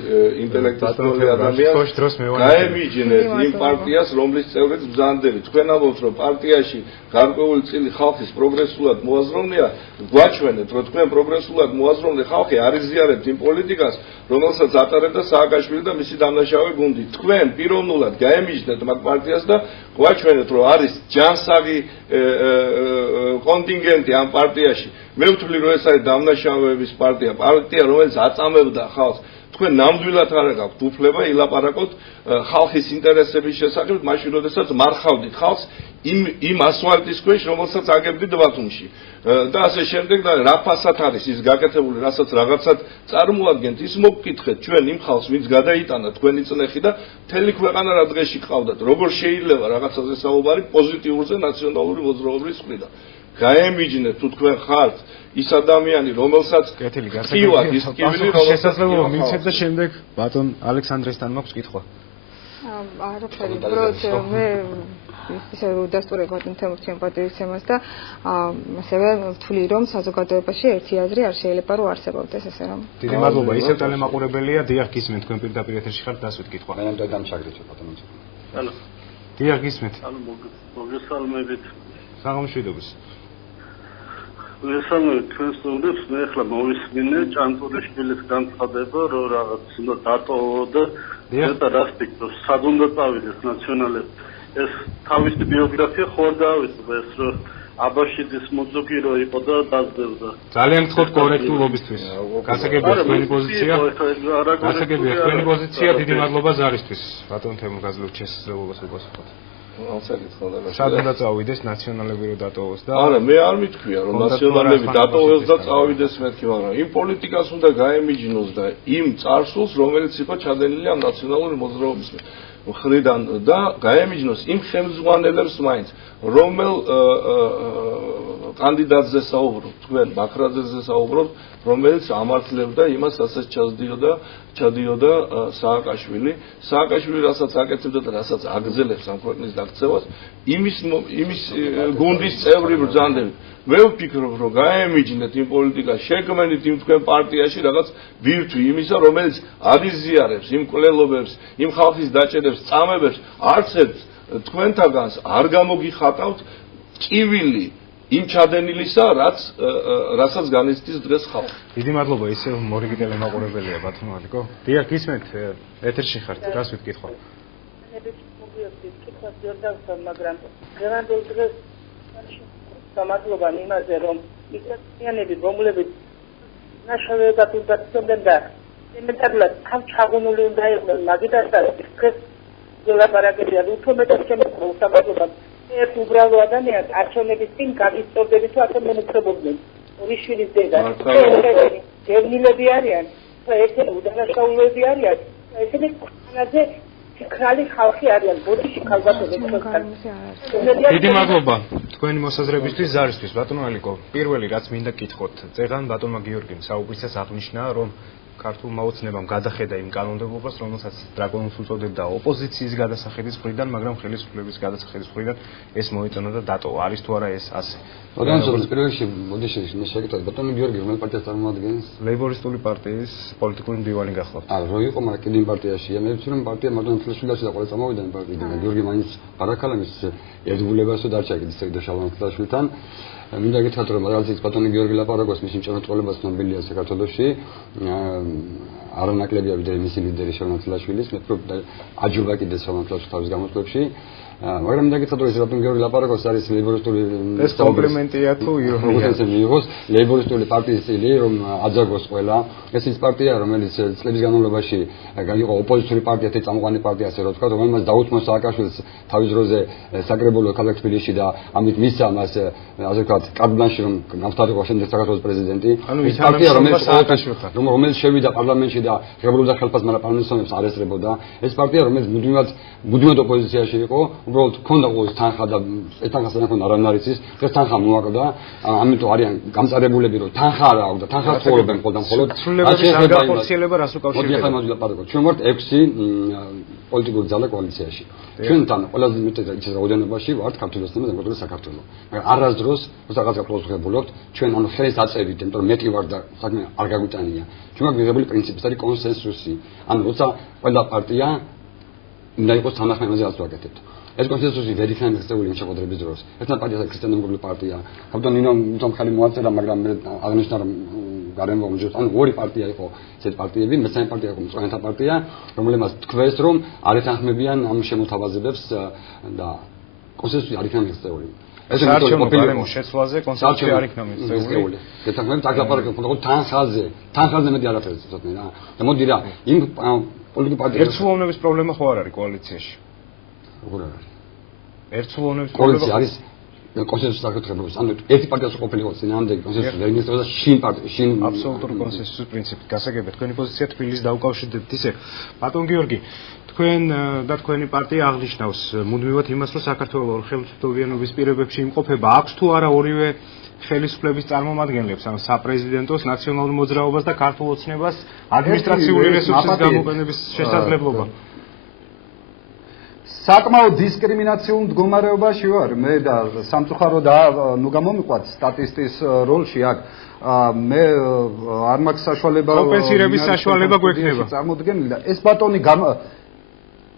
ინტელექტუალური ადამიანი გაემიჯნეთ იმ პარტიას რომლის წევრიც ბრძანდებით თქვენ ამბობთ რომ პარტიაში გარკვეული წილი ხალხის პროგრესულად მოაზროვნეა გვაჩვენეთ რომ თქვენ პროგრესულად მოაზროვნე ხალხი არ იზიარებთ იმ პოლიტიკას რომელსაც ატარებდა სააკაშვილი და მისი დამნაშავე გუნდი თქვენ პიროვნულად გაემიჯნეთ მაგ პარტიას და გვაჩვენეთ რომ არის ჯანსაღი კონტინგენტი ამ პარტიაში მე ვთვლი რომ ეს არის დამნაშავეების პარტია რომელიც აწამებდა ხალხს თქვენ ნამდვილად არ გაქვთ უფლება ილაპარაკოთ ხალხის ინტერესების შესახებ მაშინ როდესაც მარხავდით ხალხს იმ ასფალტის ქვეშ რომელსაც აგებდით ბათუმში და ასე შემდეგ და რა ფასად არის ის გაკეთებული რასაც რაღაცად წარმოადგენთ ის მოგკითხეთ ჩვენ იმ ხალხს ვინც გადაიტანა თქვენი წნეხი და მთელი ქვეყანა რა დღეში ყავდათ როგორ შეიძლება რაღაცაზე საუბარი პოზიტიურზე ნაციონალური მოძრაობის მხრიდან გაემიჯნეთ თუ თქვენ ხართ ის ადამიანი რომელსაც კეთილი გასაგებია ის კივილი შესაძლოა მიცეთ და შემდეგ ბატონ ალექსანდრესთან მაქვს კითხვა არაფერი უბრალოდ მე ისე დასტურებად თემებს ჩემ პატივისცემას და ასევე ვთვლი რომ საზოგადოებაში ერთი აზრი არ შეიძლება რომ არსებობდეს ესე რომ დიდი მადლობა ისევ ტელემაყურებელია დიახ გისმენთ თქვენ პირდაპირ ეთერში ხართ დასვით კითხვა მე ნამდვილად დამშაგრეთ ბატონო ანუ დიახ გისმენთ ანუ მოგესალმებით საღამოშვიდობის ვესალმებით თქვენს სტუდიებს მე ახლა მოვისმინე ჭანტურიშვილის განცხადება რომ რაღაც უნდა დატოვო და ცოტა რასტიკოს სად უნდა წავიდეს ნაციონალებს ეს თავისი ბიოგრაფია ხო არ დავიწყდა ეს რომ აბაშიძის მოძოგი რო იყო და დაძებდა ძალიან გთხოვთ კორექტულობისთვის გასაგებია თქვენი პოზიცია გასაგებია თქვენი პოზიცია დიდი მადლობა ზარისთვის ბატონ თემურ გაძლევთ შესაძლებლობას უპასუხოთ სად უნდა წავიდეს ნაციონალები რო დატოვოს და არა მე არ მithქვია რომ ნაციონალები დატოვოს და წავიდეს მეთქი მაგრამ იმ პოლიტიკას უნდა გაემიჯნოს და იმ წარსულს რომელიც იყო ჩადენილი ამ ნაციონალური მოძრაობის მხრიდან და გაემიჯნოს იმ ხელმძღვანელებს მაინც რომელ კანდიდატზე საუბრობთ თქვენ ბაქრაძეზე საუბრობთ რომელიც ამართლებდა იმას რასაც ჩადიოდა სააკაშვილი რასაც აკეთებდა და რასაც აგზელებს ამ ქვეყნის დაქცევას იმის გუნდის წევრი ბრძანდებით მე ვფიქრობ რომ გაემიჯნეთ იმ პოლიტიკას შეგმენით იმ თქვენ პარტიაში რაღაც ბირთვი იმისა რომელიც ადიზიარებს იმ კვლელობებს იმ ხალხის დაჭერებს წამებებს არც ერთ თქვენთაგანს არ გამოგიხატავთ ჭივილი იმ ჩადენილისა რასაც განიცდის დღეს ხალხი დიდი მადლობა ისე მორიგი ტელემაყურებელია ბათუმ ალიკო დიახ გისმენთ ეთერში ხართ რას ვიტკითხვა მაგრამ გრანდულ დღეს სამადლობა იმაზე რომ ისეთიანები რომლებიც ნაშრომებად უძახდნენ და იმედად თავ ჩაღუნული უნდა იყვნენ მაგიტაც დღეს ლაპარაკებია უფრო მეტად შემოგვიყვება სამადლობა ერთ უბრალო ადამიანს არჩევნების წინ გაგიწევდები თუ ასე მონაცრებობდნენ ორი შვილის დედა გერნილები არიან და ესენი უდანაშაულები არიან ესენი ქვეყანაზე ფიქრალი ხალხი არიან ბოდიში ქალბატონები დიდი მადლობა თქვენი მოსაზრებისთვის ზარისთვის ბატონო ალიკო პირველი რაც მინდა გითხოთ წეღან ბატონმა გიორგიმ საუბრისას აღნიშნა რომ ქართულმა ოცნებამ გადახედა იმ კანონმდებლობას რომელსაც დრაკონს უწოდებდა ოპოზიციის გადასახედის მხრიდან მაგრამ ხელისუფლების გადასახედის მხრიდან ეს მოიწონა და დატოვა არის თუ არა ეს ასე ბატონო პირველში მოდიში მე შეგეძლოთ ბატონო გიორგი რომელ პარტიას წარმოადგენს ლეიბორისტული პარტიის პოლიტიკური მდივანი გახლავთ რო იყო მაგრამ კიდევ პარტიაშია მე ვიცი რომ პარტია მარტო თლაშვილაშვილი და ყველა წამოვიდა პარტიიდან გიორგი მაინც პარაქალამის ერთგულებასო დარჩა კიდე სერგო შალვანთლაშვილთან მინდა გითხრათ რომ რაღაც ბატონი გიორგი ლაპარაკოს მისი მჭრელობა ცნობილია საქართველოში არანაკლებია ვიდრე მისი ლიდერი შალვანთლაშვილის მე ვფიქრობ აჯობა კიდე შალვანთლაშვილის თავის გამოწვევში მაგრამ მინდა გითხრათ რომ ეს ბატონი გიორგი ლაპარაკოს არის ლეიბორისტული ეს კომპლიმენტია თუ იყოს ლეიბორისტული პარტიის წილი რომ აძაგოს ყველა ეს ის პარტია რომელიც წლების განმავლობაში იყო ოპოზიციური პარტია და წამყვანი პარტია ასე რომ ვთქვა რომელმაც დაუთმო სააკაშვილს თავის დროზე საკრებულო ქალაქ თბილისში და ამით მისცა მას ასე ვთქვათ კაბინეტში რომ გამხდარიყო შემდეგ საქართველოს პრეზიდენტი ის პარტია რომელიც შევიდა პარლამენტში და ღებულობდა ხელფას მაგრამ პარლამენტს არ ესწრებოდა ეს პარტია რომელიც მუდმივად ოპოზიციაში იყო უბრალოდ ქონდა ყოველს თანხა და ეს თანხას არ ქონდა არანარიცის ეს თანხა მოაკლდა ამიტომ არიან გამწარებულები რომ თანხა არ აქვს და თანხა ცხოვრობენ მხოლოდ სრულებების არგაფორციელება რას უკავშირდება მოდი ახლა მოდი ჩვენ ვართ 6 პოლიტიკური ძალა კოალიციაში ჩვენთან ყველაზე მეტად ის რაოდენობაში ვართ ქართული ოცნება დემოკრატიული საქართველო მაგრამ არასდროს რაღაც გაფლოსხებულობთ ჩვენ ანუ ხელის აწევით იმიტომ რომ მეტი ვარ და საქმე არ გაგვიტანია ჩვენ გვიღებული პრინციპი არის კონსენსუსი ანუ როცა ყველა პარტია უნდა იყოს თანახმებაზე რაც ვაკეთებთ ეს კონსენსუსი ვერ იქნება მიღწეული იმ შეხვედრების დროს. ერთად პარტია ქრისტიანდემოკრატიული პარტია. კაპიტან ნინო ხალი მოაწერა, მაგრამ მე აღნიშნა რომ გარემო მომჟღავნე. ანუ ორი პარტია იყო ეს პარტიები, მესამე პარტია იყო მწვანეთა პარტია, რომელმაც თქვეს რომ არ ეთანხმებიან ამ შემოთავაზებებს და კონსენსუსი არ იქნება მიღწეული. ეს არჩევნო შეცვლაზე კონსენსუსი არ იქნება მიღწეული. ეთანხმებთ აგლაპარაკებთ მხოლოდ თანხაზე მეტი არაფერი ცოტნე რა. და მოდი რა, იმ პოლიტიკური პარტიების ერთსულოვნების პრობლემა ხო არ არის კოალიციაში? როგორ არის? ერთსულოვნების პრობლემა არის კონსენსუსის საკითხებს. ანუ ერთი პარტიას ყოფილიყო წინააღმდეგ კონსენსუსი ვერ მიიღწევა და შინ აბსოლუტური კონსენსუსის პრინციპით გასაგებია. თქვენი პოზიცია თბილისს დაუკავშირდებთ ისე. ბატონ გიორგი, თქვენ და თქვენი პარტია აღნიშნავს მუდმივად იმას, რომ საქართველოს ხელისუფლებიანობის პირობებში იმყოფება აქვს თუ არა ორივე ხელისუფლების წარმომადგენლებს, ანუ საპრეზიდენტოს, ნაციონალურ მოძრაობას და ქართულ ოცნებას ადმინისტრაციული რესურსის გამოყენების შესაძლებლობა. საკმაოდ დისკრიმინაციულ მდგომარეობაში ვარ მე და სამწუხარო და ნუ გამომიყვათ სტატისტის როლში აქ მე არ მაქვს საშუალება კომპენსირების საშუალება გვექნება წარმოდგენილი და ეს ბატონი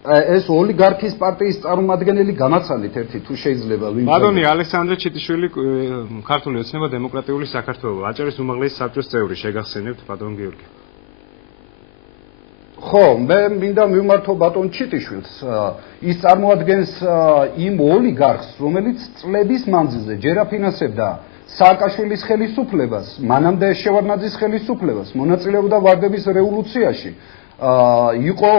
ეს ოლიგარქის პარტიის წარმომადგენელი გამაცალით ერთი თუ შეიძლება ვინ ბატონი ალექსანდრე ჩიტიშვილი ქართული ოცნება დემოკრატიული საქართველო აჭარის უმაღლესი საბჭოს წევრი შეგახსენებთ ბატონ გიორგი ხო, მე მინდა მივმართო ბატონ ჩიტიშვილს. ის წარმოადგენს იმ ოლიგარქს, რომელიც წლების მანძილზე ჯერ აფინანსებდა სააკაშვილის ხელისუფლებას, მანამდე შევარდნაძის ხელისუფლებას, მონაწილეობდა ვარდების რევოლუციაში. იყო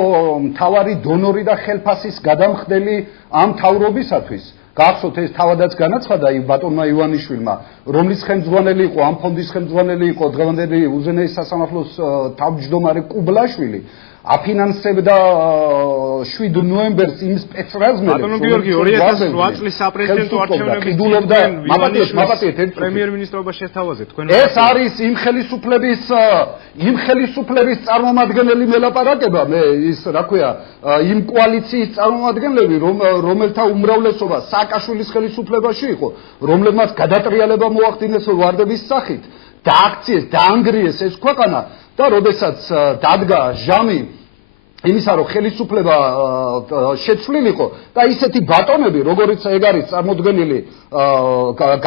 მთავარი დონორი და ხელფასის გადამხდელი ამ თავრობისათვის. გახსოვთ ეს თავადაც განაცხადა ბატონმა ივანიშვილმა, რომლის ხელმძღვანელი იყო, ამ ფონდის ხელმძღვანელი იყო დღევანდელი უზენაეს სასამართლოს თავმჯდომარე კუბლაშვილი. აფინანსებდა 7 ნოემბერს იმ სპეცრაზმელებს. ბატონო გიორგი 2008 წლის საპრეზიდენტო არჩევნების წინ მაპატიეთ პრემიერ-მინისტრობა შეთავაზეთ თქვენ. ეს არის იმ ხელისუფლების წარმომადგენელი მელაპარაკება, მე ის რა ქვია, იმ კოალიციის წარმომადგენლები, რომელთა უმრავლესობა სააკაშვილის ხელისუფლებაში იყო, რომლებმაც გადატრიალება მოახდინეს ვარდების სახით, დააქციეს, დაანგრიეს ეს ქვეყანა და როდესაც დადგა ჟამი იმისა რომ ხელისუფლება შეცვლილიყო და ისეთი ბატონები როგორიც ეგ არის წარმოდგენილი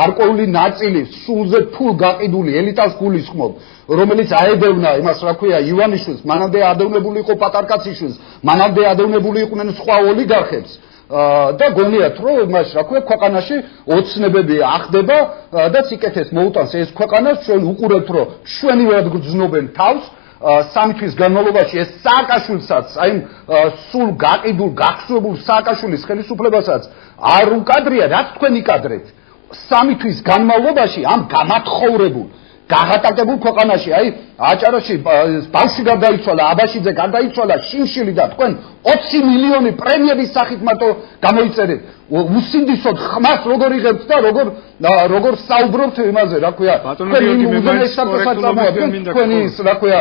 გარკვეული ნაწილი სულზე ფულ გაყიდული ელიტას გულისხმობ რომელიც აედევნა იმას რა ქვია ივანიშვილს მანამდე ადევნებული იყო პატარკაციშვილს მანამდე ადევნებული იყვნენ სხვა ოლიგარხებს და გონიათ რომ იმას რა ქვია ქვეყანაში ოცნებები ახდება და სიკეთეს მოუტანს ეს ქვეყანას ჩვენ უყურებთ რომ შვენივად გძნობენ თავს სამი თვის განმავლობაში ეს სააკაშვილსაც აი სულ გაყიდულ გახსოვებულ სააკაშვილის ხელისუფლებასაც არ უკადრია რაც თქვენ იკადრეთ სამი თვის განმავლობაში ამ გამათხოვრებულ გაღატაკებულ ქვეყანაში, აი აჭარაში ბავშვი გარდაიცვალა, აბაშიძე გარდაიცვალა, შიმშილი და თქვენ 20 მილიონი პრემიების სახით მარტო გამოიწერეთ. უსინდისოდ ხმას როგორ იღებთ და როგორ საუბრობთ იმაზე, რა ქვია, თქვენი რა ქვია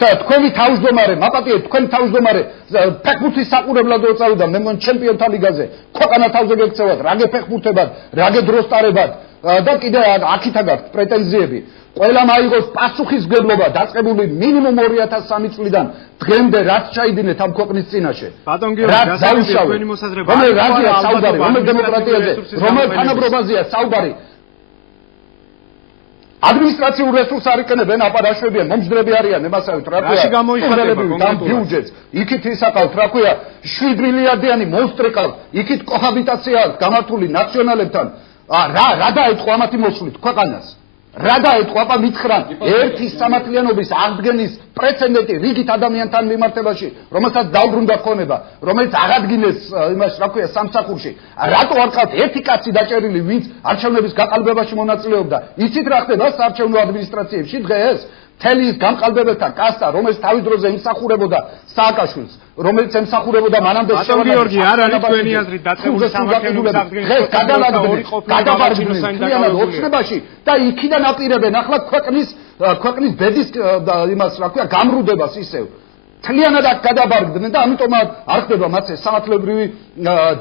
და თქვენი თავმჯდომარე, მაპატიეთ, თქვენი თავმჯდომარე ფეხბურთის საყურებლად წავიდა, მე მგონი ჩემპიონთა ლიგაზე, ქვეყანა თავზე გექცევათ, რა გეფეხბურთებად, რა გედროსტარებად და კიდე აქითა გაქვთ პრეტენზიები. ყველამ აიღოს პასუხისმგებლობა დაწყებული მინიმუმ 2003 წლიდან დღემდე რაც ჩაიდინეთ ამ ქვეყნის წინაშე. ბატონ გიორგი, გასაგებია თქვენი მოსაზრება. რომელ რაზეა საუბარი, რომელ დემოკრატიაზე, რომელ თანაბრობაზეა საუბარი? ადმინისტრაციულ რესურსს არ იყენებენ, აპარაშვებიან, მომჯდრები არიან, ემასავით, რა ქვია, ბიუჯეტს, იქით ისაკავთ, რა ქვია, 7 მილიარდიანი მონსტრი ყავთ, იქით კოჰაბიტაცია გამართული ნაციონალებთან. რა დაეწყო ამათი მოსვლით ქვეყანას? რა დაეწყო აპა მითხრან ერთი სამართლიანობის აღდგენის პრეცედენტი რიგით ადამიანთან მიმართებაში, რომელსაც დაუბრუნდა ქონება, რომელიც აღადგინეს იმას, რა ქვია, სამსახურში. რატო არ ყავთ ერთი კაცი დაჭერილი, ვინც არჩევნების გაყალბებაში მონაწილეობდა? იცით რა ხდება საარჩევნო ადმინისტრაციებში დღეს? მთელი ის გამყალბებელთა კასტა, რომელიც თავის დროზე იმსახურებოდა სააკაშვილს, რომელიც ემსახურებოდა მანამდე ბატონ გიორგი, არ არის თქვენი აზრით დაწყებული სამართლიანობის აღდგენა დღეს გადავაგდნენ მთლიანად ოცნებაში და იქიდან აპირებენ ახლა ქვეყნის ბედის იმას, რა ქვია, გამრუდებას ისევ. მთლიანად აქ გადაბარგდნენ და ამიტომ არ ხდება მათზე სამართლებრივი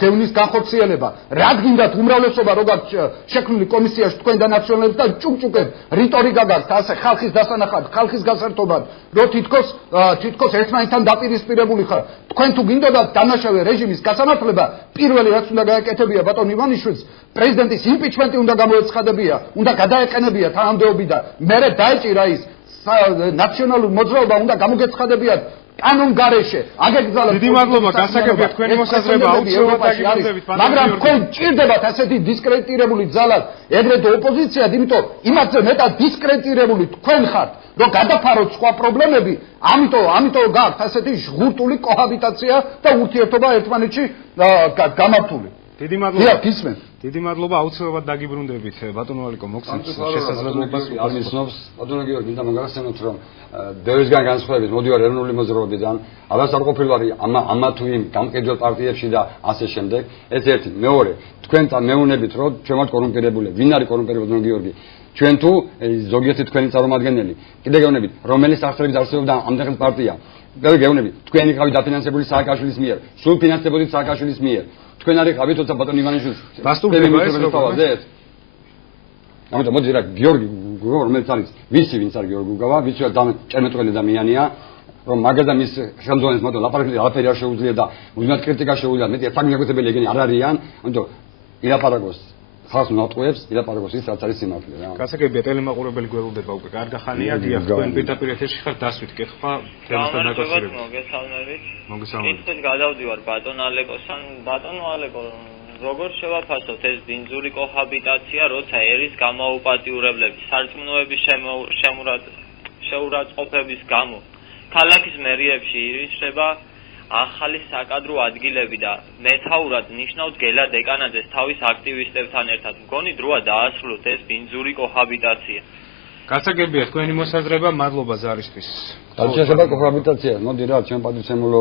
დევნის განხორციელება. რადგინდათ უმრავლესობა რო გაქვთ შექმნილი კომისიაში თქვენ და ნაციონალებს და ჭუკჭუკეთ რიტორიკა გაქვთ ასე ხალხის დასანახად, ხალხის გასართობად, რო თითქოს ერთმანეთთან დაპირისპირებული ხარ. თქვენ თუ გინდოდათ დამნაშავე რეჟიმის გასამართლება, პირველი რაც უნდა გააკეთებია ბატონ ივანიშვილს, პრეზიდენტის იმპიჩმენტი უნდა გამოეცხადებია, უნდა გადაეყენებია თანამდებობიდან. მერე დაეჭირა ის ნაციონალურ მოძრაობა უნდა გამოგეცხადებიათ კანონ გარეშე. აგეგრძალოთ. დიდი მადლობა, გასაგებია თქვენი მოსაზრება, აუცილებლად დაგიბრუნდებით, მაგრამ თქვენ ჭირდებათ ასეთი დისკრედიტირებული ძალად, ეგრეთ ოპოზიციად, იმიტომ იმათზე მეტად დისკრედიტირებული თქვენ ხართ, რომ გადაფაროთ სხვა პრობლემები, ამიტომ გაქვთ ასეთი ჟღურტული კოჰაბიტაცია და ურთიერთობა ერთმანეთში გამართული. დიდი მადლობა. გისმენთ. დიდი მადლობა, აუცილებლად დაგიბრუნდებით ბატონო ალიკო, მოგცემთ შესაძლებლობას ამისნობს ბატონო გიორგი, მინდა მოგახსენოთ, რომ დევისგან განსხვავებით მოდივარ ეროვნული მოძრაობიდან, ალბათ არ ყოფილვარ ამა თუ იმ გამყიდველ პარტიებში და ასე შემდეგ. ეს ერთი, მეორე, თქვენ მეუნებით, რომ ჩვენ ვართ კორუმპირებული. ვინ არის კორუმპირებული ბატონო გიორგი? ჩვენ თუ ზოგიერთი თქვენი წარმომადგენელი. კიდე გეუბნებით, რომელიც აღწერებით არსებობდა ამდღელ პარტია. გეუბნებით, თქვენი ხავით დაფინანსებული სააკაშვილის მიერ, სულ ფინანსდებოდით სააკაშვილის მიერ. თქვენ არ იყავით თორსა ბატონ ივანიშვილს დასტურდება ეს როგორ ამიტომ მოდი რა გიორგი გუგავა რომელიც არის ვინც არის გიორგი გუგავა ვინც არის ჭერმეტყველი ადამიანია რომ მაგაზე მის ხელმძღვანელს მოდი ლაპარაკი არაფერი არ შეუძლია და უზნად კრიტიკა შეუძლია მეტი საგანგებებელი ეგენი არ არიან ამიტომ ილაპარაკოს ხალხს ნატყუებს ილაპარაკოს ის რაც არის სიმართლე რა გასაგებია ტელემაყურებელი გველოდება უკვე კარგა ხანია დიახ თქვენ პირდაპირ ეთერში ხართ დასვით კითხვა თემასთან დაკავშირებით მოგესალმებით ის გადავდივარ ბატონ ალეკოსთან ბატონო ალეკო როგორ შევაფასოთ ეს ბინძური კოჰაბიტაცია როცა ერის გამოუპატიურებლების სარწმუნოების შეურაცხყოფების გამო ქალაქის მერიებში ირიცხება ახალი საკადრო ადგილები და მეთაურად ნიშნავთ გელა დეკანაძეს თავის აქტივისტებთან ერთად. მგონი დროა დაასრულოთ ეს ბინძური კოჰაბიტაცია. გასაგებია თქვენი მოსაზრება, მადლობა ზარისთვის. შეიძლება კოჰაბიტაცია, მოდი რა, ჩვენ პატრიცემულო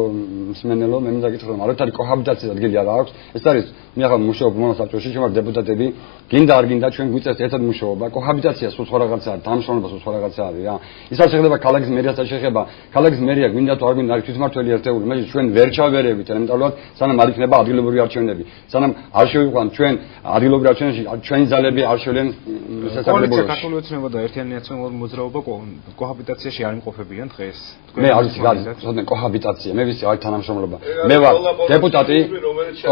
მსმენელო, მე მინდა გითხრა, რომ არ არის კოჰაბიტაცია ადგილი არ აქვს. ეს არის მე ახლა მუშაობ მონასაჭროში, ჩვენ ვარ დეპუტატები, გინდა არ გინდა ჩვენ გვიწევს ერთად მუშაობა. კოჰაბიტაცია სულ სხვა რაღაცაა, თანამშრომლობა სულ სხვა რაღაცა არის რა. ის არ შეიძლება ქალაქის მერიასაც შეხება, ქალაქის მერია გვინდა თუ არ გვინდა არის თვითმმართველი ერთეული, მე ჩვენ ვერ ჩავერევით ელემენტარულად, სანამ არ იქნება ადგილობრივი არჩევნები. სანამ არ შევიყვანთ ჩვენ ადგილობრივ არჩევნებში, ჩვენი ძალები არ შევლენ სასწავლებლებში. საქართველოს ოცნება და ერთიანი ნაციონალური მოძრაობა კოჰაბიტაციაში არ იმყოფებიან დღეს. მე არის ცოტა კოჰაბიტაცია, მე ვიცი არის თანამშრომლობა. მე ვარ დეპუტატი,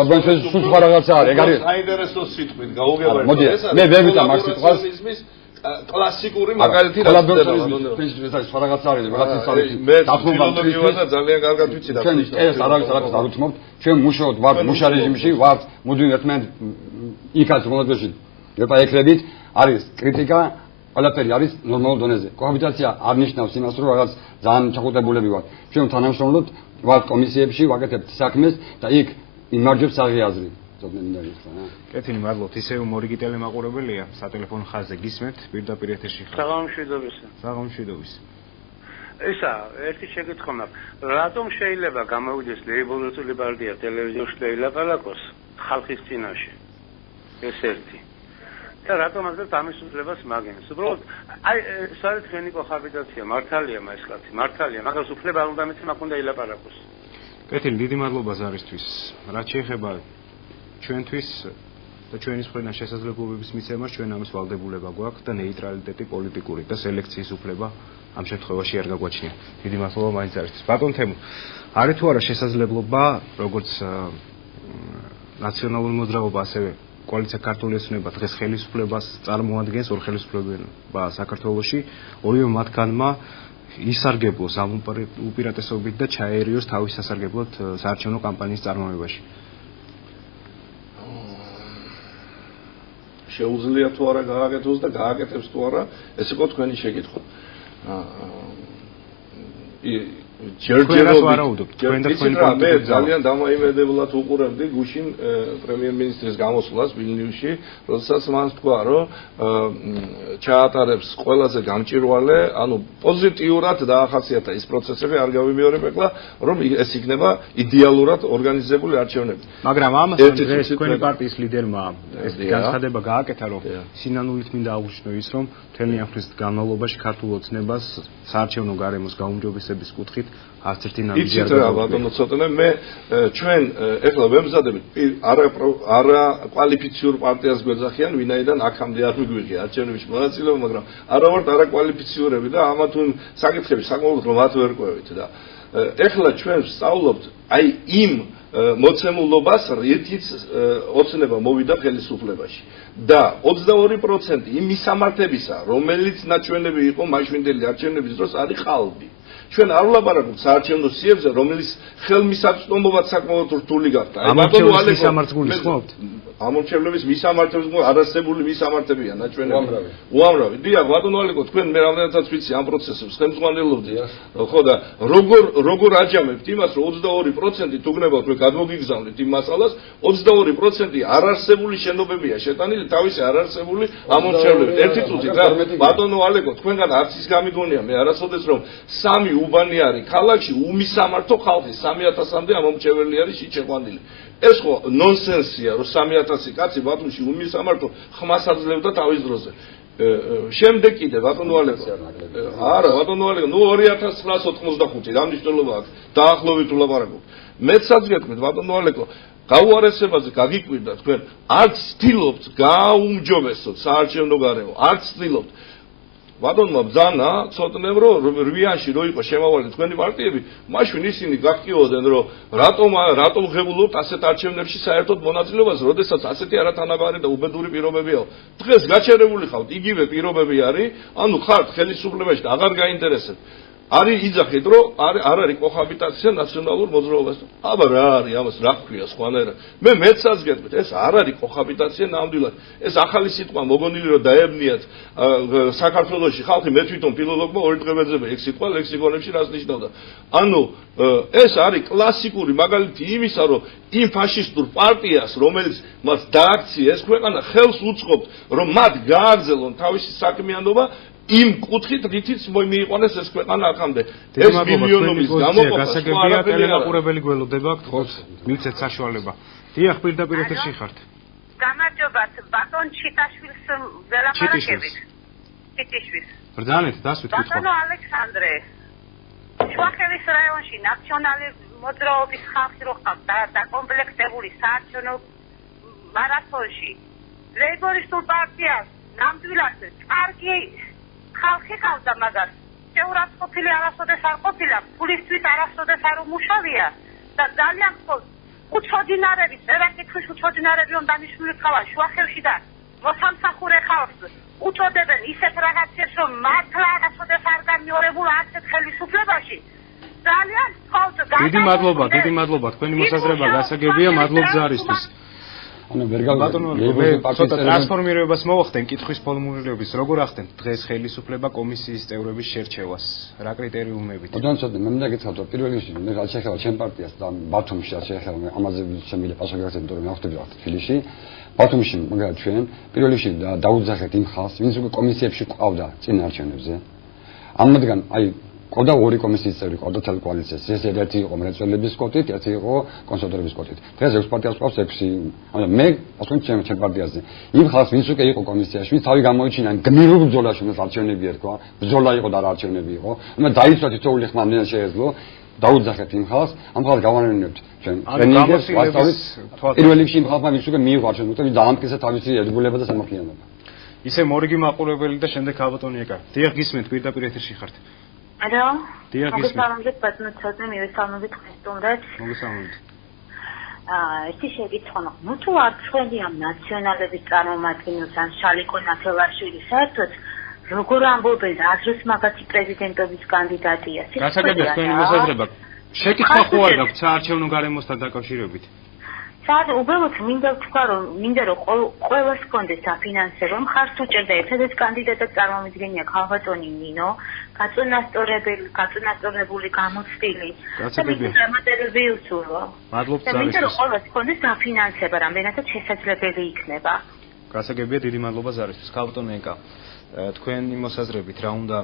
ორგანიზაციის სულ სხვა რაღაცა არის, ეგ არის საინტერესო სიტყვით გაუგებარი. მოდი, მე ვერ ვიცი მაგ სიტყვას. კლასიკური მაგალითი რა ეს სხვა რაღაცა არის, რაღაცის არის. მე ძალიან კარგად ვიცი და ჩვენ ეს არავის არ უთმობთ, ჩვენ მუშაობთ, ვართ მუშა რეჟიმში, ვართ მუდმივ ერთმანეთ იქაც მონადრეში. ვეპაექრებით, არის კრიტიკა ყველაფერი არის ნორმალურ დონეზე. კოჰაბიტაცია არ ნიშნავს იმას, რომ რაღაც ძალიან ჩახუტებულები ვართ. ჩვენ თანამშრომლობთ, ვართ კომისიებში, ვაკეთებთ საქმეს და იქ იმარჯვებს აღიაზრი. ზოგადად მინდა გითხრა რა. კეთილი, მადლობთ. ისევ მორიგი ტელემაყურებელია, სატელეფონო ხაზზე გისმენთ, პირდაპირ ეთერში ხართ. საღამომშვიდობისა. საღამომშვიდობის. ისა, ერთი შეკითხვა მაქვს. რატომ შეიძლება გამოვიდეს ლეიბორისტული პარტია ტელევიზიაში დაილაპარაკოს ხალხის წინაშე? ეს ერთი. და რატომ ამას ამის უფლებას მაგენს? უბრალოდ აი ეს არის თქვენი კოჰაბიტაცია, მართალია ეს კაცი, მართალია, მაგრამ უფლება არ უნდა მიცე მაგ უნდა ილაპარაკოს. კეთილი, დიდი მადლობა ზარისთვის. რაც შეეხება ჩვენთვის და ჩვენი მხრიდან შესაძლებლობების მიცემას, ჩვენ ამის ვალდებულება გვაქვს და ნეიტრალიტეტი პოლიტიკური და სელექციის უფლება ამ შემთხვევაში არ გაგვაჩნია. დიდი მადლობა მაინც არისთვის. ბატონ თემო, არის თუ არა შესაძლებლობა, როგორც ნაციონალური მოძრაობა, ასევე კოალიცია ქართული ოცნება დღეს ხელისუფლებას წარმოადგენს ორ ხელისუფლება საქართველოში, ორივე მათგანმა ისარგებლოს ამ უპირატესობით და ჩაერიოს თავის სასარგებლოდ საარჩევნო კამპანიის წარმოებაში. შეუძლია თუ არა გააკეთოს და გააკეთებს თუ არა, ეს იყო თქვენი შეკითხვა. მე ძალიან დამაიმედებლად უყურებდი გუშინ პრემიერ-მინისტრის გამოსვლას ვილნიუსში, როდესაც მან თქვა, რომ ჩაატარებს ყველაზე გამჭირვალე, ანუ პოზიტიურად დაახასიათა ის პროცესები, არ გავიმეორებ ეხლა, რომ ეს იქნება იდეალურად ორგანიზებული არჩევნები. მაგრამ ამასთან დღეს თქვენი პარტიის ლიდერმა ეს განცხადება გააკეთა, რომ სინანულით მინდა აღვნიშნო ის, რომ მთელი ამ ხნის განმავლობაში ქართულ ოცნებას საარჩევნო გარემოს გაუმჯობესების კუთხით არც ერთი ნაბიჯი არ გაგვიგია. ბატონო ცოტნე მე ჩვენ ეხლა ვემზადებით არა კვალიფიციურ პარტიას გვეძახიან, ვინაიდან აქამდე არ მიგვიღია არჩევნებში მონაწილეობა, მაგრამ არა ვართ არა კვალიფიციურები და ამა თუ საკითხები საკმაოდ რომ მათ ვერ ყვევით და ეხლა ჩვენ ვსწავლობთ აი იმ მოცემულობას, რითიც ოცნება მოვიდა ხელისუფლებაში და 22% იმ მისამართებისა, რომელიც ნაჩვენები იყო მაშვიდელი არჩევნების დროს, არის ყალბი. ჩვენ არ ვლაპარაკობთ საარჩევნო სიებზე, რომელიც ხელმისაწვდომობად საკმაოდ რთული გახდა. აი ბატონო ალეკო სამართლის ხმობთ? ამორჩევლების მისამართებს არასებული მისამართებია ნაჩვენები. უამრავი. დიახ, ბატონო ალეკო, თქვენ მე რამდენადაც ვიცი ამ პროცესებს, ხელმძღვანელობდით. ხო და როგორ აჯამებთ იმას, რომ 22% თუ გნებავთ მე გადმოგიგზავნით იმ მასალას, 22% არარსებული შენობებია შეტანილი თავისი არარსებული ამორჩევლებით. ერთი წუთი რა, ბატონო ალეკო, თქვენგან არც ის გამიგონია მე არასოდეს რომ სამი უბანი არის ქალაქში უმისამართო ხალხი 3000-მდე ამომრჩეველი არის შეყვანილი. ეს ხო ნონსენსია, რომ 3000 კაცი ბათუმში უმისამართო ხმას აძლევდა თავის დროზე. შემდეგ კიდე ბატონო ალეკო. არა, ბატონო ალეკო, ნუ 2995 რა მნიშვნელობა აქვს? დაახლოებით ვლაპარაკობ. მეცაც გეტყვით ბატონო ალეკო, გაუარესებაზე გაგიკვირდა თქვენ, არც ცდილობთ გააუმჯობესოთ საარჩევნო გარემო, არც ცდილობთ ბატონმა ბძანა ცოტნე რომ რვიანში რო იყო შემავალი თქვენი პარტიები, მაშინ ისინი გაგკიოდენ რომ რატომ ღებულობთ ასეთ არჩევნებში საერთოდ მონაწილეობას, როდესაც ასეთი არათანაბარი და უბედური პირობებია. დღეს გაჩერებული ხავთ, იგივე პირობები არის, ანუ ხართ ხელისუფლებაში და აღარ გაინტერესებთ. არის იძახით რომ არ არის კოჰაბიტაცია ნაციონალურ მოძრაობასთან. აბა რა არის ამას რა ქვია სხვანაირად. მე მეცაც გეტყვით, ეს არ არის კოჰაბიტაცია ნამდვილად. ეს ახალი სიტყვა მოგონილი რომ დაებნიათ საქართველოში ხალხი მე თვითონ ფილოლოგმა ორი დღე მეძებე ეგ სიტყვა ლექსიკონებში რას ნიშნავდა. ანუ ეს არის კლასიკური მაგალითი იმისა, რომ იმ ფაშისტურ პარტიას, რომელიც მას დააქცია ეს ქვეყანა, ხელს უწყობთ, რომ მათ გააგრძელონ თავისი საქმიანობა იმ კუთხით რითიც მოიყვანეს ეს ქვეყანა აქამდე. ეს მილიონობის გამოყოფა გასაგებია ტელემაყურებელი გველოდება აქვთ ხო? მიცეთ საშუალება. დიახ, პირდაპირ ეთერში ხართ. გამარჯობათ, ბატონ ჩიტაშვილს ველაპარაკებით. ჩიტიშვილს. ბრძანეთ, დასვით კითხვა. ბატონო ალექსანდრე, შუახევის რაიონში ნაციონალური მოძრაობის ხალხი რო ხავთ დაკომპლექტებული საარჩევნო მარათონში, ლეიბორისტულ პარტიას ნამდვილად კარგი ხალხი ყავდა, მაგრამ შეურაც ყოფილი არასოდეს არ ყოფილა, ფულისთვის არასოდეს არ უმუშავია და ძალიან ხო უჩოდინარების, ვერაკითხვის უჩოდინარები რომ დანიშნული ხავა შუახევში და მოსამსახურე ხალხს უწოდებენ ისეთ რაღაცებს, რომ მართლა არასოდეს არ განმეორებულა ასეთ ხელისუფლებაში. ძალიან ხო დიდი მადლობა, თქვენი მოსაზრება გასაგებია, მადლობ ზარისთვის. ანუ ვერ გავიგე ცოტა ტრანსფორმირებას მოვახდენ კითხვის ფორმულირების როგორ ახდენთ დღეს ხელისუფლება კომისიის წევრების შერჩევას რა კრიტერიუმებით ბატონო ცოტა მე მინდა გითხრათ რომ პირველ რიგში მე რაც შეეხება ჩემ პარტიას და ბათუმში რაც შეეხება ამაზე შემიძლია პასუხი გასცემ იმიტომ რომ მე ვხვდები ვახთ თბილისში ბათუმში მაგალითად ჩვენ პირველ რიგში დაუძახეთ იმ ხალხს ვინც უკვე კომისიებში ყავდა წინა არჩევნებზე ამათგან აი ყავდა ორი კომისიის წევრი ყავდა თელ კოალიციას ეს ერთი იყო მრეწველების კვოტით ერთი იყო კონსერვატორების კვოტით დღეს ექვს პარტიას ყავს 6 ანუ მე ასე ვთქვი ჩემ პარტიაზე იმ ხალხს ვინც უკვე იყო კომისიაში ვინც თავი გამოიჩინა გმირულ ბრძოლაში უნდა არჩევნები ერქვა ბრძოლა იყო და რა არჩევნები იყო უნდა დაიცვა თითოეული ხმა რამდენად შეეძლო დაუძახეთ იმ ხალხს ამ ხალხს გავანებთ ჩვენ ტრენინგებს ვასწავლეთ პირველ რიგში იმ ხალხმა ვინც უკვე მიიღო არჩევნები და დაამტკიცა თავისი ერთგულება და სამართლიანობა ისე მორიგი მაყურებელი და შემდეგ ალბათონი ეკა დიახ გისმენთ პირდაპირ ეთერში ხართ Алло. დიახ გისმენთ მოგესალმებით ბატონო მივესალმებით ხესტუმრეთ მოგესალმებით ერთი შეგიცხოვნა ნუ თუ არ ჩვენია ნაციონალების წარმომადგენელს ან შალიკო ნათელაშვილი საერთოდ როგორ ამბობენ აზრს მაგათი პრეზიდენტობის კანდიდატია გასაგებია თქვენი მოსაზრება შეკითხვა ხო არ გაქვთ საარჩევნო გარემოსთან დაკავშირებით უბრალოდ მინდა ვთქვა რომ ყველას კონდეს დაფინანსება მხარს უჭერდა ერთადერთ კანდიდატად წარმომიდგენია ქალბატონი ნინო გაწონასწორებული გამოცდილი დამატებები უსულო მადლობთ მინდა რომ ყველას კონდეს დაფინანსება რამდენადაც შესაძლებელი იქნება გასაგებია დიდი მადლობა ზარისთვის ქალბატონი ეკა თქვენი მოსაზრებით რა უნდა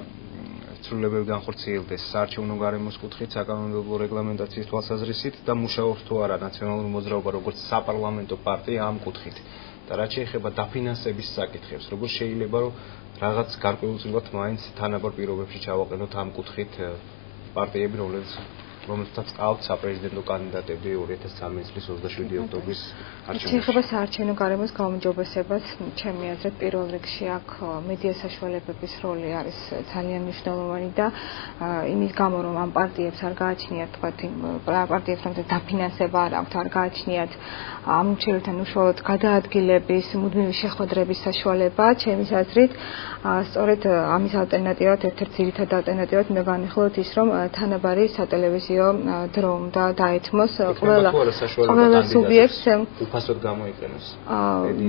ცვლილებები განხორციელდეს საარჩევნო გარემოს კუთხით საკანონმდებლო რეგლამენტაციის თვალსაზრისით და მუშაობს თუ არა ნაციონალური მოძრაობა როგორც საპარლამენტო პარტია ამ კუთხით და რაც შეეხება დაფინანსების საკითხებს როგორ შეიძლება რომ რაღაც გარკვეულწილად მაინც თანაბარ პირობებში ჩავაყენოთ ამ კუთხით პარტიები რომელთაც ყავთ საპრეზიდენტო კანდიდატები 2013 წლის 27 ოქტომბრის არჩევნებში. შეეხება საარჩევნო გარემოს გაუმჯობესებას, ჩემი აზრით პირველ რიგში აქ მედია საშუალებების როლი არის ძალიან მნიშვნელოვანი და იმის გამო რომ ამ პარტიებს არ გააჩნიათ თქვათ პარტიებს რომელთა დაფინანსება არ აქვთ არ გააჩნიათ ამ მრჩეველთან უშუალოდ გადაადგილების მუდმივი შეხვედრების საშუალება, ჩემი აზრით სწორედ ამის ალტერნატივად ერთ-ერთი ძირითადი ალტერნატივად უნდა განიხილოთ ის რომ თანაბარი სატელევიზიო დრო უნდა დაეთმოს ყველა სუბიექტს უფასოდ გამოიყენოს.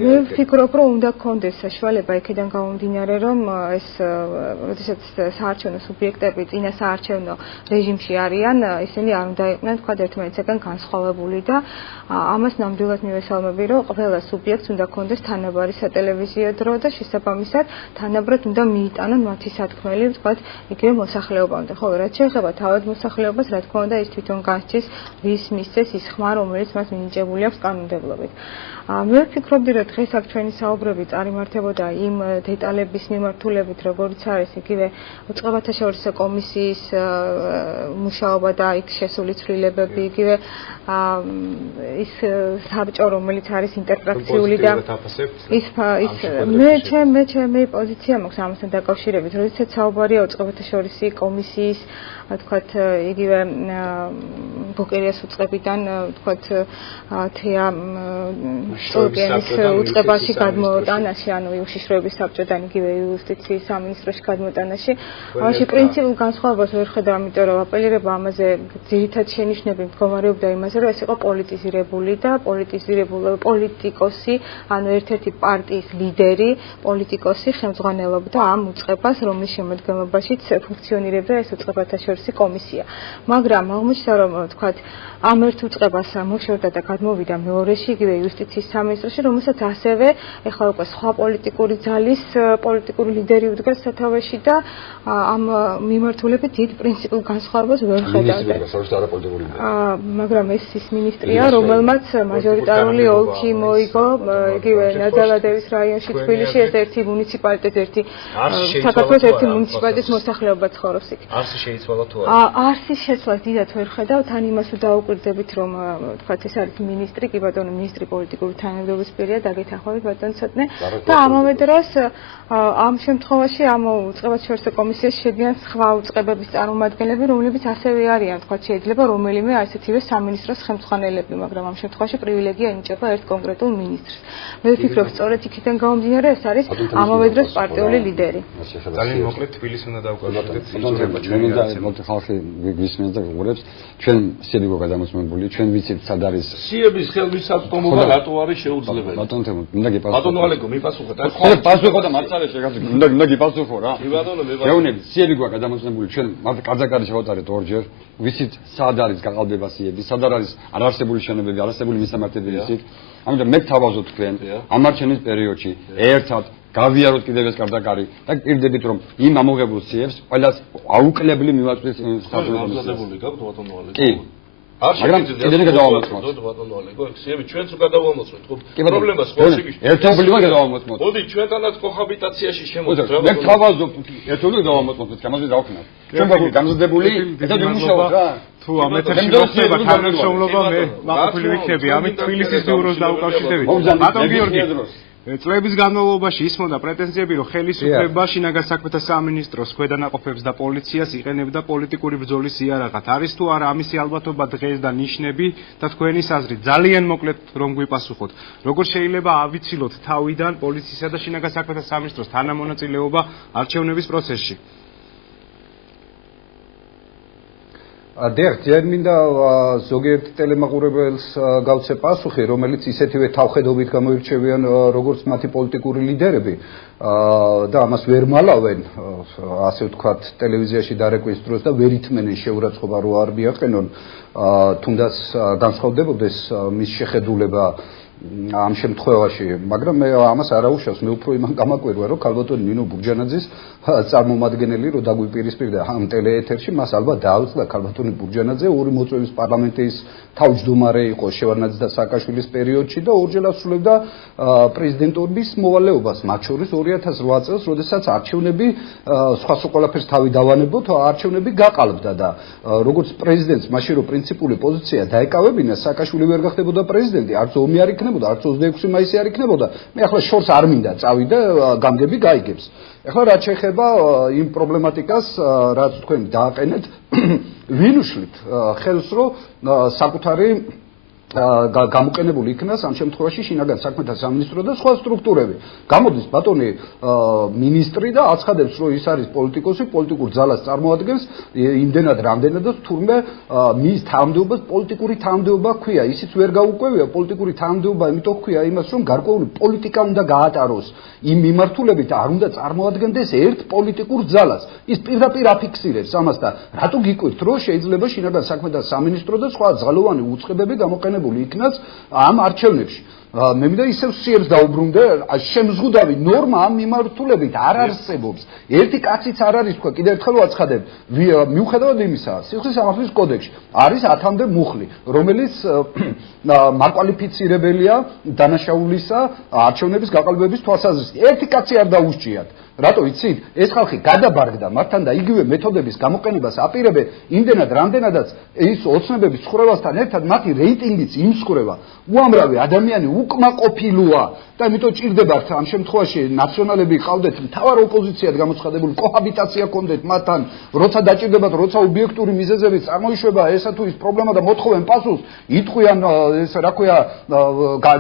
მე ვფიქრობ რომ უნდა გქონდეს საშუალება იქიდან გამომდინარე რომ ეს როდესაც საარჩევნო სუბიექტები წინა საარჩევნო რეჟიმში არიან ისინი არ უნდა იყვნენ თქვა ერთმანეთისგან განსხვავებული და ამას ნამდვილად მივესალმები რომ ყველა სუბიექტს უნდა გქონდეს თანაბარი სატელევიზიო დრო და შესაბამისად თანაბრად უნდა მიიტანონ მათი სათქმელი თქვა იგივე მოსახლეობამდე ხო რაც შეეხება თავად მოსახლეობას რა თქმა უნდა ის თვითონ განსჯის ვის მისცეს ის ხმა რომელიც მას მინიჭებული აქვს კანონმდებლობით მე ვფიქრობდი რომ დღეს აქ ჩვენი საუბრები წარიმართებოდა იმ დეტალების მიმართულებით როგორც არის იგივე უწყებათა შორისო კომისიის მუშაობა და იქ შესული ცვლილებები იგივე ის საბჭო რომელიც არის ინტერპრაქციული და ის მე ჩემი პოზიცია მაქვს ამასთან დაკავშირებით როდესაც საუბარია უწყებათა შორისი კომისიის თქვათ იგივე ბუკერიას უწყებიდან თქვათ თეა სულგენის უწყებაში გადმოტანაში ანუ უშიშროების საბჭოდან იგივე იუსტიციის სამინისტროში გადმოტანაში ამაში პრინციპულ განსხვავებას ვერ ხედავ ამიტომ რომ აპელირება ამაზე ძირითად შენიშვნები მდგომარეობდა იმაზე რომ ეს იყო პოლიტიზირებული და პოლიტიკოსი ანუ ერთ-ერთი პარტიის ლიდერი პოლიტიკოსი ხელმძღვანელობდა ამ უწყებას რომლის შემადგენლობაშიც ფუნქციონირებდა ეს უწყებათა შორისი კომისია მაგრამ აღმოჩნდა რომ თქვათ ამ ერთ უწყებას მოშორდა და გადმოვიდა მეორეში იგივე იუსტიციის სამინისტროში რომელსაც ასევე ეხლა უკვე სხვა პოლიტიკური ძალის პოლიტიკური ლიდერი უდგას სათავეში და ამ მიმართულებით დიდ პრინციპულ განსხვავებას ვერ ხედავდა მაგრამ ეს ის მინისტრია რომელმაც მაჟორიტარული ოლქი მოიგო იგივე ნაძალადევის რაიონში თბილისში ეს ერთი მუნიციპალიტეტი ერთი საქართველოს ერთი მუნიციპალიტეტის მოსახლეობა ცხოვრობს იქ არსი შეიცვალა თუ არა არსის შეცვლას დიდად ვერ ხედავ თან იმას დაუკვირდებით რომ თქვათ ეს არის მინისტრი კი ბატონო მინისტრი პოლიტიკური თანამდებობის პირია დაგეთანხმებით ბატონო ცოტნე და ამავე დროს ამ შემთხვევაში ამ უწყებათა შორისო კომისიაში შედიან სხვა უწყებების წარმომადგენლები რომლებიც ასევე არიან თქვათ შეიძლება რომელიმე ასეთივე სამინისტროს ხელმძღვანელები მაგრამ ამ შემთხვევაში პრივილეგია ენიჭება ერთ კონკრეტულ მინისტრს მე ვფიქრობ სწორედ იქიდან გამომდინარე ეს არის ამავე დროს პარტიული ლიდერი ძალიან მოკლედ თბილისს უნდა დავუკვირდეთ მე ალბათ ხალხი გვისმენს და გუყურებს ჩვენ სიებიგო გადამოსმებული ჩვენ ვიცით სად არის სიების ხელმისაწვდომობა რატო არის შეუძლებელი ბატონო თემო მინდა გიპასუხო ბატონო ალეგო მიპასუხეთ აი ხო პასუხო და მარცალე შეგაძი მინდა გიპასუხო რა ბატონო მე გეუბნები სიებიგო გადამოსმებული ჩვენ მათ კაძაკარი შევატარეთ ორჯერ ვიცით სად არის გაყალბება სიები სად არის არარსებული შენობები არარსებული მისამართები ვიცით ამიტომ მე თავაზობ თქვენ ამარჩენის პერიოდში ერთად გავიაროთ კიდევ ეს კაძაკარი და პირდებით რომ იმ ამოღებულ სიებს ყველას აუკლებლი მივაწვდეთ საზოგადოებრივი გაქვთ ბატონო ალეგო კი მაგრამ კიდევ გადავამოწმოთ ბატონო ალეგო ქსიები ჩვენც გადავამოწმოთ ხო პრობლემას ხოლმე ერთობლივად გადავამოწმოთ მოდი ჩვენთანაც კოჰაბიტაციაში შემოწმოთ რა მე თავაზობ ერთობლივად დავამოწმოთ გამოსვლის დავხნათ ჩვენ გვაქვს გამზადებული ესა ვიმუშაოთ რა თუ ამ ეთერში მოხდება თანამშრომლობა მე მაყოფილი ვიქნები ამით თბილისის ბიუროს დავუკავშირდებით ბატონ გიორგი წლების განმავლობაში ისმოდა პრეტენზიები, რომ ხელისუფლება შინაგან საქმეთა სამინისტროს ქვედანაყოფებს და პოლიციას იყენებდა პოლიტიკური ბრძოლის იარაღად. არის თუ არა ამისი ალბათობა დღეს და ნიშნები და თქვენი აზრით ძალიან მოკლედ რომ გვიპასუხოთ. როგორ შეიძლება ავიცილოთ თავიდან პოლიციისა და შინაგან საქმეთა სამინისტროს თანამონაწილეობა არჩევნების პროცესში? დიახ, ჯერ მინდა ზოგიერთ ტელემაყურებელს გავცე პასუხი, რომელიც ისეთივე თავხედობით გამოირჩევიან როგორც მათი პოლიტიკური ლიდერები და ამას ვერ მალავენ, ასე ვთქვათ, ტელევიზიაში დარეკვის დროს და ვერ ითმენენ შეურაცხყოფა რო არ მიაყენონ, თუნდაც განსხვავდებოდეს მის შეხედულება ამ შემთხვევაში, მაგრამ მე ამას არ აუშავს, მე უფრო იმან გამაკვირვა, რომ ქალბატონი ნინო ბურჯანაძის წარმომადგენელი რო დაგვიპირისპირდა ამ ტელეეთერში, მას ალბათ დაავწყდა ქალბატონი ბურჯანაძე ორი მოწვევის პარლამენტის თავმჯდომარე იყო შევარდნაძის და სააკაშვილის პერიოდში და ორჯერ ასრულებდა პრეზიდენტობის მოვალეობას, მათ შორის 2008 წელს, როდესაც არჩევნები სხვა ყველაფერს თავი დავანებოთ, არჩევნები გაყალბდა და როგორც პრეზიდენტს მაშინ რო პრინციპული პოზიცია დაეკავებინა, სააკაშვილი ვერ გახდებოდა პრეზიდენტი, არც ომი არ იქნებოდა, არც 26 მაისი არ იქნებოდა. მე ახლა შორს არ მინდა წავიდე, გამგები გაიგებს. ახლა რაც შეეხება იმ პრობლემატიკას, რაც თქვენ დააყენეთ, ვინ უშლით ხელს რომ საკუთარი გამოყენებული იქნას ამ შემთხვევაში შინაგან საქმეთა სამინისტრო და სხვა სტრუქტურები. გამოდის ბატონი მინისტრი და აცხადებს, რომ ის არის პოლიტიკოსი, პოლიტიკურ ძალას წარმოადგენს, იმდენად რამდენადაც თურმე მის თანამდებობას პოლიტიკური თანამდებობა ჰქვია. ისიც ვერ გაუკვევია პოლიტიკური თანამდებობა, იმიტომ ჰქვია იმას, რომ გარკვეული პოლიტიკა უნდა გაატაროს იმ მიმართულებით, არ უნდა წარმოადგენდეს ერთ პოლიტიკურ ძალას. ის პირდაპირ აფიქსირებს ამას და რატო გიკვირთ, რომ შეიძლება შინაგან საქმეთა სამინისტრო და სხვა ძალოვანი უწყებები გამოყენებულ იქნას ამ არჩევნებში. მე მინდა ისევ სიებს დაუბრუნდე, შემზღუდავი ნორმა ამ მიმართულებით არ არსებობს. ერთი კაციც არ არის თქვა, კიდევ ერთხელ ვაცხადებ, მიუხედავად იმისა, სიხლის სამართლის კოდექსში არის 10-მდე მუხლი, რომელიც მაკვალიფიცირებელია დანაშაულისა არჩევნების გაყალბების თვალსაზრისით. ერთი კაცი არ დაუსჭიათ. რატო იცით? ეს ხალხი გადაბარგდა მათთან და იგივე მეთოდების გამოყენებას აპირებენ იმდენად რამდენადაც ის ოცნებების ცხრევასთან ერთად მათი რეიტინგიც იმსხვრევა. უამრავი ადამიანი უკმაყოფილოა და იმიტომ ჭირდებათ ამ შემთხვევაში ნაციონალები ყავდეთ მთავარ ოპოზიციად გამოცხადებული კოჰაბიტაცია კონდეთ მათთან, როცა დაჭირდებათ, როცა ობიექტური მიზეზებით წარმოიშვება ესა თუ ის პრობლემა და მოთხოვენ პასუხს, იტყვიან ეს რა ქვია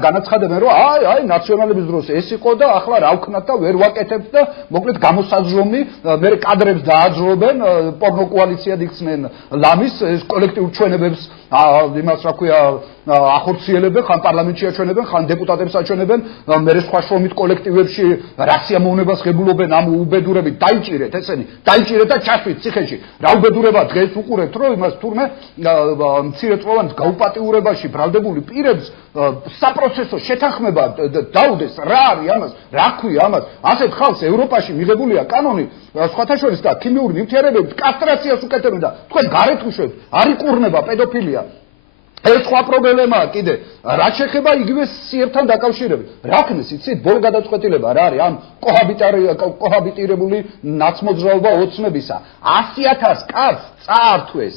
განაცხადებენ, რომ აი ნაციონალების დროს ეს იყო და ახლა რა ვქნათ და ვერ ვაკეთებთ და მოკლედ გამოსაზრომი მე კადრებს დააძრობენ პორნო კოალიციად იქცნენ ლამის ეს კოლექტიურ ჩვენებებს იმას რა ქვია ახორციელებენ ხან პარლამენტში აჩვენებენ ხან დეპუტატებს აჩვენებენ მე სხვა შრომით კოლექტივებში რასიამოვნებას ღებულობენ ამ უბედურებით დაიჭირეთ ესენი დაიჭირეთ და ჩასვით ციხეში რა უბედურება დღეს უყურებთ რომ იმას თურმე მცირეწლოვან გაუპატიურებაში ბრალდებული პირებს საპროცესო შეთანხმება დაუდეს რა არის ამას რა ქვია ამას ასეთ ხალხს ევროპაში მიღებულია კანონი სხვათა შორის და ქიმიური ნივთიერებებით კასტრაციას უკეთებენ და თქვენ გარეთ უშვებთ არ იყურნება პედოფილია ეს სხვა პრობლემაა კიდე რაც შეეხება იგივე სიებთან დაკავშირებით რა ქნეს იცით ბოლო გადაწყვეტილება რა არის ამ კოჰაბიტირებული ნაცმოძრაობა ოცნებისა 100,000 კაცს წაართვეს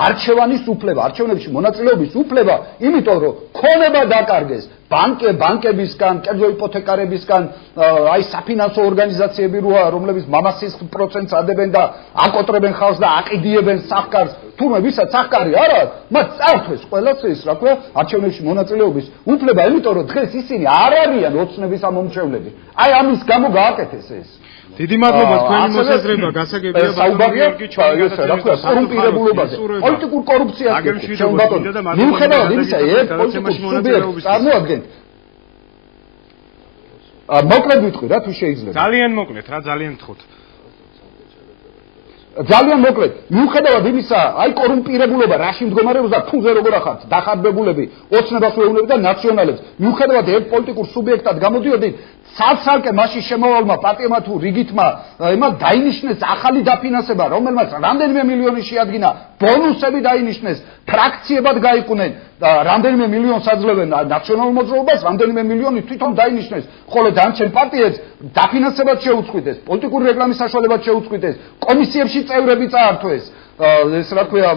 არჩევანის უფლება, არჩევნებში მონაწილეობის უფლება, იმიტომ რომ ქონება დაკარგეს ბანკებისგან, კერძო იპოთეკარებისგან, აი საფინანსო ორგანიზაციები როა, რომლებიც მამასის პროცენტს ადებენ და აკოტრებენ ხალხს და აყიდიებენ სახკარს, თურმე ვისაც ახკარი არ აქვს, მათ წართვეს ყველას ეს, რა ქვია, არჩევნებში მონაწილეობის უფლება, იმიტომ რომ დღეს ისინი არ არიან ოცნების ამომრჩევლები. აი ამის გამო გააკეთეს ეს. დიდი მადლობა თქვენი მოსაზრება გასაგებია საუბარია რა ქვია კორუმპირებულობაზე პოლიტიკურ კორუფციას მიუხედავად იმისა ერთ პოლიტიკურ სუბიექტს წარმოადგენთ მოკლედ ვიტყვი რა თუ შეიძლება ძალიან მოკლედ რა ძალიან გთხოვთ ძალიან მოკლედ მიუხედავად იმისა აი კორუმპირებულობა რაში მდგომარეობს და ფულზე როგორ ახართ დახარბებულები ოცნებას უეუბნებით და ნაციონალებს მიუხედავად ერთ პოლიტიკურ სუბიექტად გამოდიოდით ცალ-ცალკე მასში შემოვალმა პარტიებმა თუ რიგითმა ემან დაინიშნეს ახალი დაფინანსება, რომელმაც რამდენიმე მილიონი შეადგინა, ბონუსები დაინიშნეს, ფრაქციებად გაიყუნენ და რამდენიმე მილიონს აძლევენ ნაციონალურ მოძრაობას, რამდენიმე მილიონი თვითონ დაინიშნეს, ხოლო დანარჩენ პარტიებს დაფინანსებად შეუწყვიტეს, პოლიტიკური რეკლამის საშუალებად შეუწყვიტეს, კომისიებში წევრები წაართვეს. ეს რა ქვია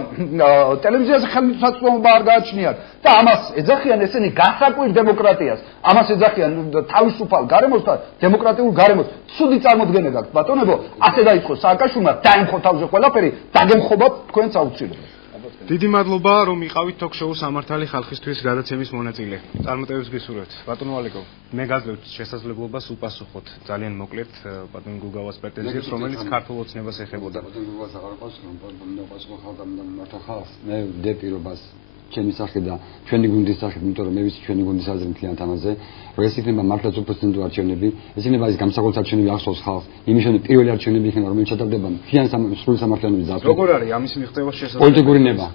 ტელევიზიაზე ხელმისაწვდომობა არ გააჩნიათ და ამას ეძახიან ესენი გასაკვირ დემოკრატიას ამას ეძახიან თავისუფალ გარემოს და დემოკრატიულ გარემოს ცუდი წარმოდგენა გაქვთ ბატონებო ასე დაიწყო სააკაშვილმა დაემხო თავზე ყველაფერი დაგემხობათ თქვენც აუცილებლად დიდი მადლობა რომ იყავით ток-შოუს სამართალი ხალხისთვის გადაცემის მონაწილე. წარმატებებს გისურვებთ. ბატონო ალეკო, მე გაძლევთ შესაძლებლობას უპასუხოთ ძალიან მოკლედ ბატონ გუგავას პრეტენზიებს, რომელიც ქართულ ოცნებას ეხებოდა. ბატონ გუგავას აღარ პასუხობ, ბატონ უპასუხო ხალხამ და მართლა ხალხს. მე ვდებ პირობას ჩემი სახე და ჩვენი გუნდის სახე, იმიტომ რომ მე ვიცი ჩვენი გუნდის აზრი მთლიან თამაზე, რომ ეს იქნება მართლაც უპრეცედენტო არჩევნები, ეს იქნება ის გამსახურდ არჩევნები ახსოვს ხალხს. იმის შემდეგ პირველი არჩევნები იქნება, რომელიც ჩატარდება მთლიან სრული სამართლიანობის დაცვით. როგორ არის ამის მიღწევა შესაძლებელი? პოლიტიკური ნება.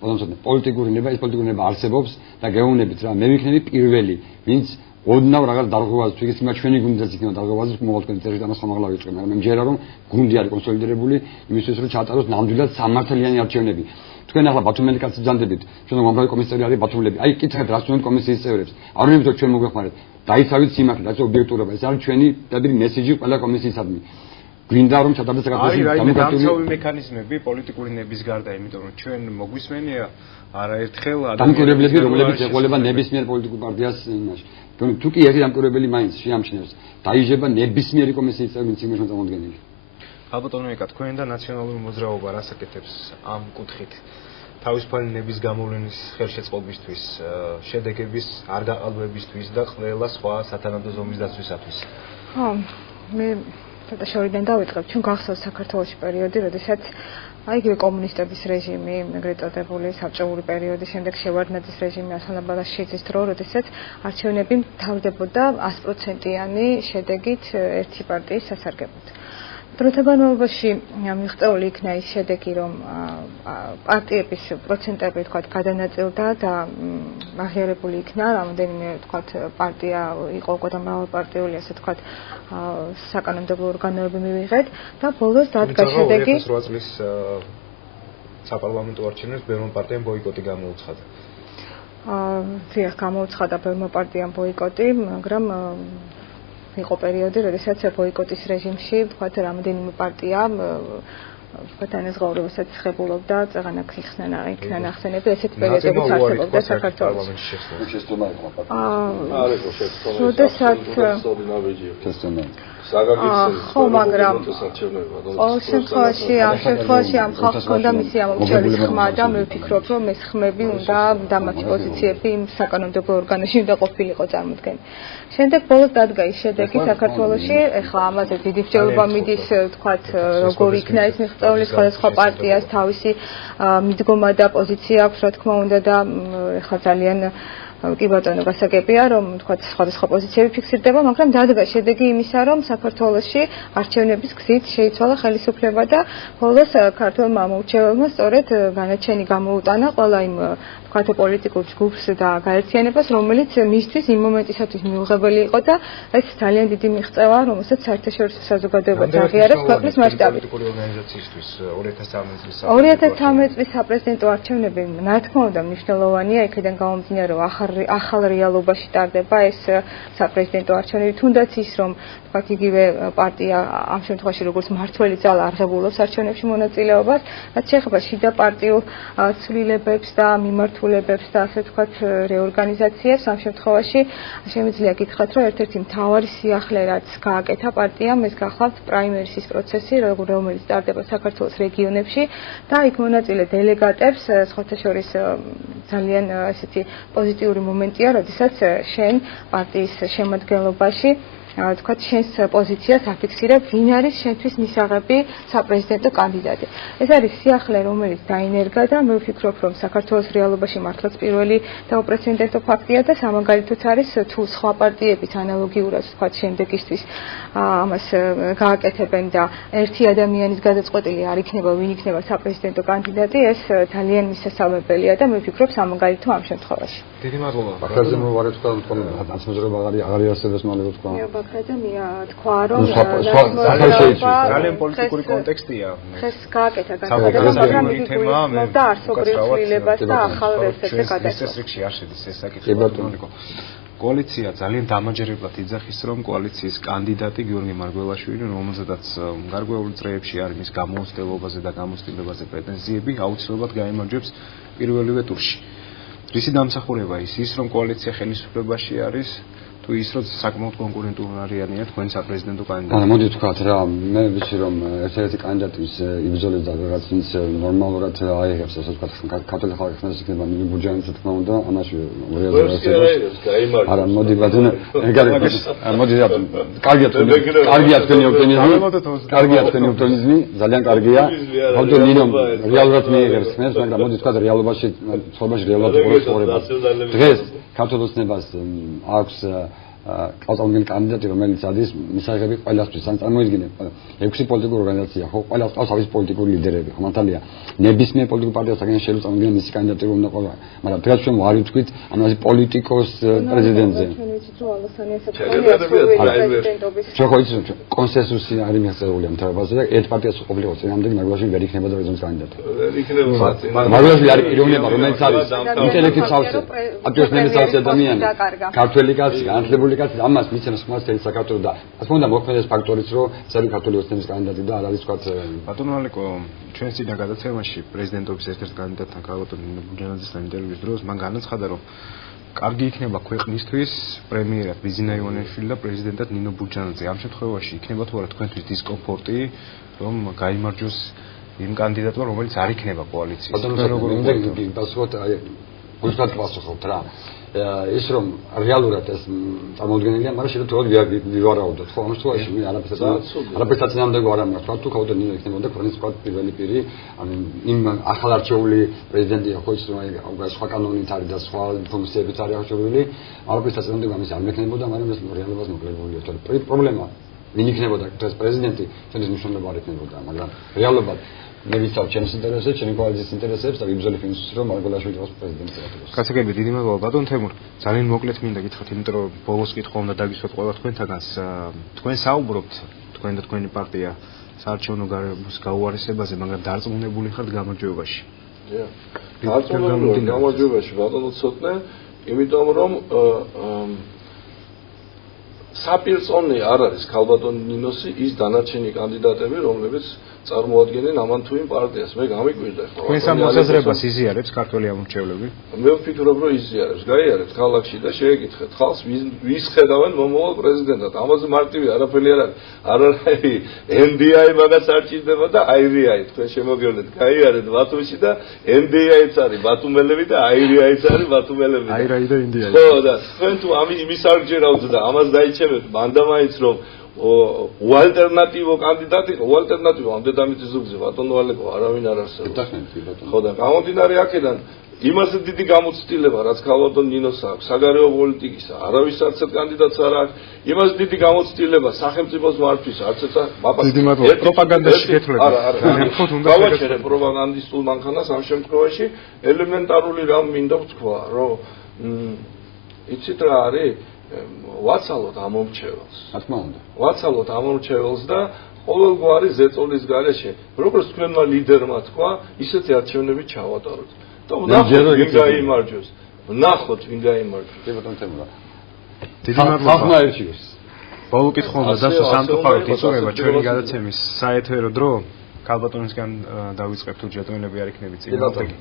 პოლიტიკური ნება, ეს პოლიტიკური ნება არსებობს და გეუბნებით რა, მე ვიქნები პირველი, ვინც ოდნავ რაღაც დარღვევას თუ იქნება ჩვენი გუნდიც იქნება დარღვევაზე, მოვალ თქვენ წერით ამას ხომ აღლა ვიწყებ, მაგრამ მე მჯერა რომ გუნდი არის კონსოლიდირებული იმისთვის რომ ჩაატაროს ნამდვილად სამართლიანი არჩევნები. თქვენ ახლა ბათუმელი კაცი ბრძანდებით, ჩვენ მომხმარე კომისარი არის ბათუმელები. აი კითხეთ რა ჩვენ კომისიის წევრებს. არ ვიმეორებ რომ ჩვენ მოგვეხმარეთ. დაიცავით სიმართლე, რაც ობიექტურობა, ეს არის ჩვენი დაბილი მესიჯი ყველა კომისიისადმი. გვინდა რომ ჩატარდეს საქართველოს დამოკრატიული მექანიზმები პოლიტიკური ნების გარდა, იმიტომ რომ ჩვენ მოგვისმენია არაერთხელ დამკვირვებლები, რომლებიც ეყოლება ნებისმიერ პოლიტიკურ პარტიას იმაში. თუ კი ერთი დამკვირვებელი მაინც შეამჩნევს, დაიჟება ნებისმიერი კომისიის წევრი ციგნში წარმოდგენილი. ალბათონო ეკა თქვენ და ნაციონალური მოძრაობა რას აკეთებს ამ კუთხით? თავისუფალი ნების გამოვლენის ხელშეწყობისთვის, შედეგების არ გაყალბებისთვის და ყველა სხვა სათანადო ზომის დაცვისათვის. ხო, მე და შორიდან დავიწყებ, ჩვენ გახსოვს საქართველოს პერიოდი, როდესაც აი იგივე კომუნისტების რეჟიმი, ეგრეთ წოდებული საბჭოური პერიოდი, შემდეგ შევარდნაძის რეჟიმი, ასლან ბალაშიძის დრო, როდესაც არჩევნები მთავრდებოდა 100%-იანი შედეგით ერთი პარტიის სასარგებლოდ. დროთა განმავლობაში მიღწეული იქნა ის შედეგი, რომ პარტიების პროცენტები თქვათ გადანაწილდა და აღიარებული იქნა, რამდენიმე თქვათ პარტია იყო უკვე და მრავალპარტიული, ასე თქვათ, საკანონმდებლო ორგანოები მივიღეთ და ბოლოს დადგა შედეგი 2008 წლის საპარლამენტო არჩევნებს ბევრმა პარტიამ ბოიკოტი გამოუცხადა. დიახ, გამოუცხადა ბევრმა პარტიამ ბოიკოტი, მაგრამ იყო პერიოდი, როდესაც ბოიკოტის რეჟიმში, თქვათ, რამდენიმე პარტია თანაზღაურებასაც ხებულობდა, წეღანაკ იქნა ნახსენები, ესეთ პერიოდებიც არსებობდა საქართველოს. ხო, მაგრამ ყოველ შემთხვევაში ამ ხალხს ჰქონდა მისი ამომრჩევლის ხმა და მე ვფიქრობ, რომ ეს ხმები უნდა და მათი პოზიციები იმ საკანონმდებლო ორგანოში უნდა ყოფილიყო წარმოდგენილი. შემდეგ ბოლოს დადგა ის შედეგი საქართველოში, ეხლა ამაზე დიდი მსჯელობა მიდის, თქვათ, როგორ იქნა ეს მიღწეული, სხვადასხვა პარტიას თავისი მიდგომა და პოზიცია აქვს, რა თქმა უნდა და ეხლა ძალიან კი ბატონო გასაგებია რომ თქვათ სხვადასხვა პოზიციები ფიქსირდება, მაგრამ დადგა შედეგი იმისა, რომ საქართველოში არჩევნების გზით შეიცვალა ხელისუფლება და ბოლოს ქართულმა ამომრჩეველმა სწორედ განაჩენი გამოუტანა ყველა იმ თქვათ პოლიტიკურ ჯგუფს და გაერთიანებას, რომელიც მისთვის იმ მომენტისათვის მიუღებელი იყო და ეს ძალიან დიდი მიღწევა, რომელსაც საერთაშორისო საზოგადოებაც აღიარებს ქვეყნის მასშტაბით. 2013 წლის საპრეზიდენტო არჩევნები, რა თქმა უნდა, მნიშვნელოვანია, იქიდან გამომდინარე, რომ ახალ რეალობაში ტარდება ეს საპრეზიდენტო არჩევნები, თუნდაც ის, რომ თქვათ იგივე პარტია ამ შემთხვევაში როგორც მმართველი ძალა არღებულობს არჩევნებში მონაწილეობას, რაც შეეხება შიდა პარტიულ ცვლილებებს და მიმართულებას მიმართულებებს და ასე ვთქვათ რეორგანიზაციას. ამ შემთხვევაში შემიძლია გითხრათ, რომ ერთ-ერთი მთავარი სიახლე, რაც გააკეთა პარტიამ, ეს გახლავთ პრაიმერისის პროცესი, რომელიც ტარდება საქართველოს რეგიონებში და იქ მონაწილე დელეგატებს, სხვათა შორის ძალიან ესეთი პოზიტიური მომენტია, როდესაც შენ პარტიის შემადგენლობაში თქვათ შენს პოზიციას აფიქსირებ, ვინ არის შენთვის მისაღები საპრეზიდენტო კანდიდატი. ეს არის სიახლე, რომელიც დაინერგა და მე ვფიქრობ, რომ საქართველოს რეალობაში მართლაც პირველი და უპრეცედენტო ფაქტია და სამაგალითოც არის თუ სხვა პარტიებიც ანალოგიურად თქვათ შემდეგისთვის ამას გააკეთებენ და ერთი ადამიანის გადაწყვეტილი არ იქნება, ვინ იქნება საპრეზიდენტო კანდიდატი, ეს ძალიან მისასალმებელია და მე ვფიქრობ სამაგალითო ამ შემთხვევაში. დიდი მადლობა. ბაქრაძე მოვარეთ თქვა, თქო, დაცმოძრება აღარ იარსებებს მალე თქვა. ბაქრაძე თქვა, რომ ძალიან პოლიტიკური კონტექსტია. ეს გააკეთა განსაკუთრებით, მაგრამ იგი გულისხმობდა არსობრივ ცვლილებას და ახალ რეცეპტზე გადასვლას. ეს რიგში არ შედის ეს საკითხი. კოალიცია ძალიან დამაჯერებლად იძახის, რომ კოალიციის კანდიდატი გიორგი მარგველაშვილი, რომელზედაც გარკვეული წრეებში არის მის გამოცდილებაზე და გამოცდილებაზე პრეტენზიები, აუცილებლად გაიმარჯვებს პირველივე ტურში. რისი დამსახურება ის რომ კოალიცია ხელისუფლებაში არის, თუ ის რომ საკმაოდ კონკურენტული არიანია თქვენ საპრეზიდენტო კანდიდატი. მოდი ვთქვათ რა, მე ვიცი რომ ერთ-ერთი კანდიდატის იბრძოლებს და რაღაც ის ნორმალურად აიღებს, ასე ვთქვათ, ქართული ხალხის მას იქნება ნიბურჯანის თქმა უნდა, ამაში არა, მოდი ბატონო, კარგია თქვენი ოპტიმიზმი, ძალიან კარგია. ბატონო ნინო რეალურად მიიღებს ხმებს, მაგრამ მოდი ვთქვათ რეალობაში რეალურად უბრალოდ დღეს ქართულ ოცნებას აქვს კალწამგელი კანდიდატი, რომელიც არის მისაღები ყველასთვის. ან წარმოიდგინეთ, 6 პოლიტიკური ორგანიზაცია, ხო, ყველას ყავს თავის პოლიტიკური ლიდერები, ხო, მართალია. ნებისმიერ პოლიტიკურ პარტიასაგან შეიძლება წამოდგინონ მისი კანდიდატურა უნდა ყოფილიყო. მაგრამ დღეს ჩვენ ვარ ვთქვით, ანუ ეს პოლიტიკოს პრეზიდენტზე. ჩვენ ხო იცით, კონსენსუსი არის მიღწეული ამ თემაზე და ერთ პარტიას ყოფილიყო წინამდე მარგველაშვილი ვერ იქნება და პრეზიდენტის კანდიდატი. მარგველაშვილი არის პიროვნება, რომელიც არის ინტელექტის სავსე, აქტიოს ნებისმიერ ადამიანი, ქართველი კაცი, განათლებული ამას მიცემს ხმას თელი საქართველოს და ასე უნდა მოქმედდეს ფაქტორიც, რომ ეს არის ქართული ოცნების კანდიდატი და არ არის თქვათ ბატონო ალეკო, ჩვენ წინა გადაცემაში პრეზიდენტობის ერთ-ერთ კანდიდატთან ქალბატონ ნინო ბუჯანაძესთან ინტერვიუის დროს მან განაცხადა, რომ კარგი იქნება ქვეყნისთვის პრემიერად ბიზინა ივანიშვილი და პრეზიდენტად ნინო ბუჯანაძე. ამ შემთხვევაში იქნება თუ არა თქვენთვის დისკომფორტი, რომ გაიმარჯვოს იმ კანდიდატმა, რომელიც არ იქნება კოალიციის. ბატონო, პასუხოთ, გულწრფელად პასუხობთ რა. ის რომ რეალურად ეს წარმოუდგენელია, მაგრამ შეიძლება ვივარაუდოთ, ხო, ამ შემთხვევაში მე არაფერს წინამდე არ ამართვა, თუ ქაუდო ნინო იქნებოდა ქვეყნის პირველი პირი, ანუ იმ ახალ არჩეული პრეზიდენტია, ხო, ის რომ სხვა კანონით არის და სხვა ფუნქციებით არის აღჭურვილი, არაფერს წინამდე ამის არ მექნებოდა, მაგრამ ეს რეალობას მოკლებულია. პრობლემა ვინ იქნებოდა ეს პრეზიდენტი, ჩვენს მნიშვნელობა არ იქნებოდა, მაგრამ რეალურად მე ვიცავ ჩემს ინტერესებს, ჩემი კოალიციის ინტერესებს და ვიბრძოლებ იმისთვის, რომ მარგველაშვილი იყოს პრეზიდენტი საქართველოს. კაცებები, დიდი მადლობა ბატონ თემურ. ძალიან მოკლედ მინდა გითხრათ, იმიტომ რომ ბოლოს კითხვა უნდა დაგისვათ ყველა თქვენთაგანს. თქვენ საუბრობთ, თქვენ და თქვენი პარტია საარჩევნო გარემოს გაუარესებაზე, მაგრამ დარწმუნებული ხართ გამარჯვებაში? დარწმუნებული გამარჯვებაში ბატონო ცოტნე, იმიტომ რომ საპირწონე არ არის ქალბატონ ნინოსი ის დანარჩენი კანდიდატები, რომლებიც წარმოადგენენ ამან თუ იმ პარტიას. მე გამიკვირდა ხო. თქვენს ამ მოსაზრებას იზიარებს ქართველი ამორჩევლები? მე ვფიქრობ, რომ იზიარებს. გაიარეთ ქალაქში და შეეკითხეთ ხალხს, ვის ხედავენ მომავალ პრეზიდენტად. ამაზე მარტივი არაფერი არ არის. არ არის NDI მაგას არ ჭირდება და IRI თქვენ შემოგევლეთ. გაიარეთ ბათუმში და NDI-ც არის ბათუმელები და IRI-ც არის ბათუმელები. IRI და NDI. ხო და თქვენ თუ იმის არ გჯერავთ და ამას დაიჩემეთ, მანდა მაინც რომ ალტერნატივო კანდიდატი, ალტერნატივო ამ დედამიწის ზურგზე ბატონო ალეკო არავინ არ არსებობს. ხო და გამომდინარე აქედან იმაზე დიდი გამოცდილება, რაც ქალბატონ ნინოს აქვს, საგარეო პოლიტიკისა, არავის არც ერთ კანდიდატს არ აქვს, იმაზე დიდი გამოცდილება სახელმწიფოს მართვის, არც ერთ დიდი მადლობა პროპაგანდაში გეთვლები. გავაჩერე პროპაგანდისტულ მანქანას ამ შემთხვევაში ელემენტარული რამ მინდა ვთქვა, რომ იცით რა არის ვაცალოთ ამომრჩეველს. რა თქმა უნდა. ვაცალოთ ამომრჩეველს და ყოველგვარი ზეწოლის გარეშე, როგორც თქვენმა ლიდერმა თქვა, ისეთი არჩევნები ჩავატაროთ. და ვნახოთ ვინ გაიმარჯვებს. ვნახოთ ვინ გაიმარჯვებს. ბატონ თემურა. დიდი მადლობა. ხალხმა ერჩიოს. ბოლო კითხვა უნდა დასვა სამწუხაროდ იწურება ჩვენი გადაცემის საეთერო დრო. ქალბატონისგან დავიწყებ თუ ჯეტონები არ იქნებით წინააღმდეგი.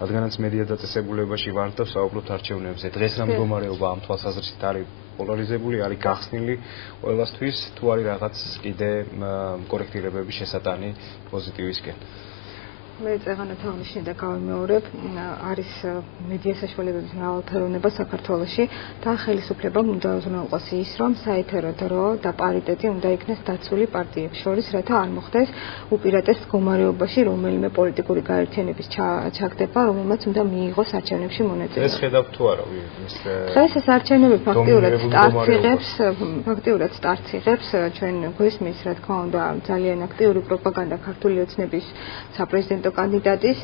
რადგანაც მედია დაწესებულებაში ვართ და ვსაუბრობთ არჩევნებზე. დღეს რა მდგომარეობა ამ თვალსაზრისით არის პოლარიზებული, არის გახსნილი ყველასთვის, თუ არის რაღაც კიდე კორექტირებების შესატანი პოზიტივისკენ. მე წეღანათ აღნიშნე და გავიმეორებ, არის მედია საშუალებების მრავალფეროვნება საქართველოში და ხელისუფლებამ უნდა უზრუნველყოს ის, რომ საეთერო დრო და პარიტეტი უნდა იქნეს დაცული პარტიებს შორის, რათა არ მოხდეს უპირატეს მდგომარეობაში რომელიმე პოლიტიკური გაერთიანების ჩაგდება, რომელმაც უნდა მიიღოს არჩევნებში მონაწილეობა. ეს ხედავთ თუ არა დღეს ეს არჩევნები ფაქტიურად სტარტს იღებს, ჩვენ გვესმის, რა თქმა უნდა, ძალიან აქტიური პროპაგანდა ქართული ოცნების საპრეზიდენტო კანდიდატის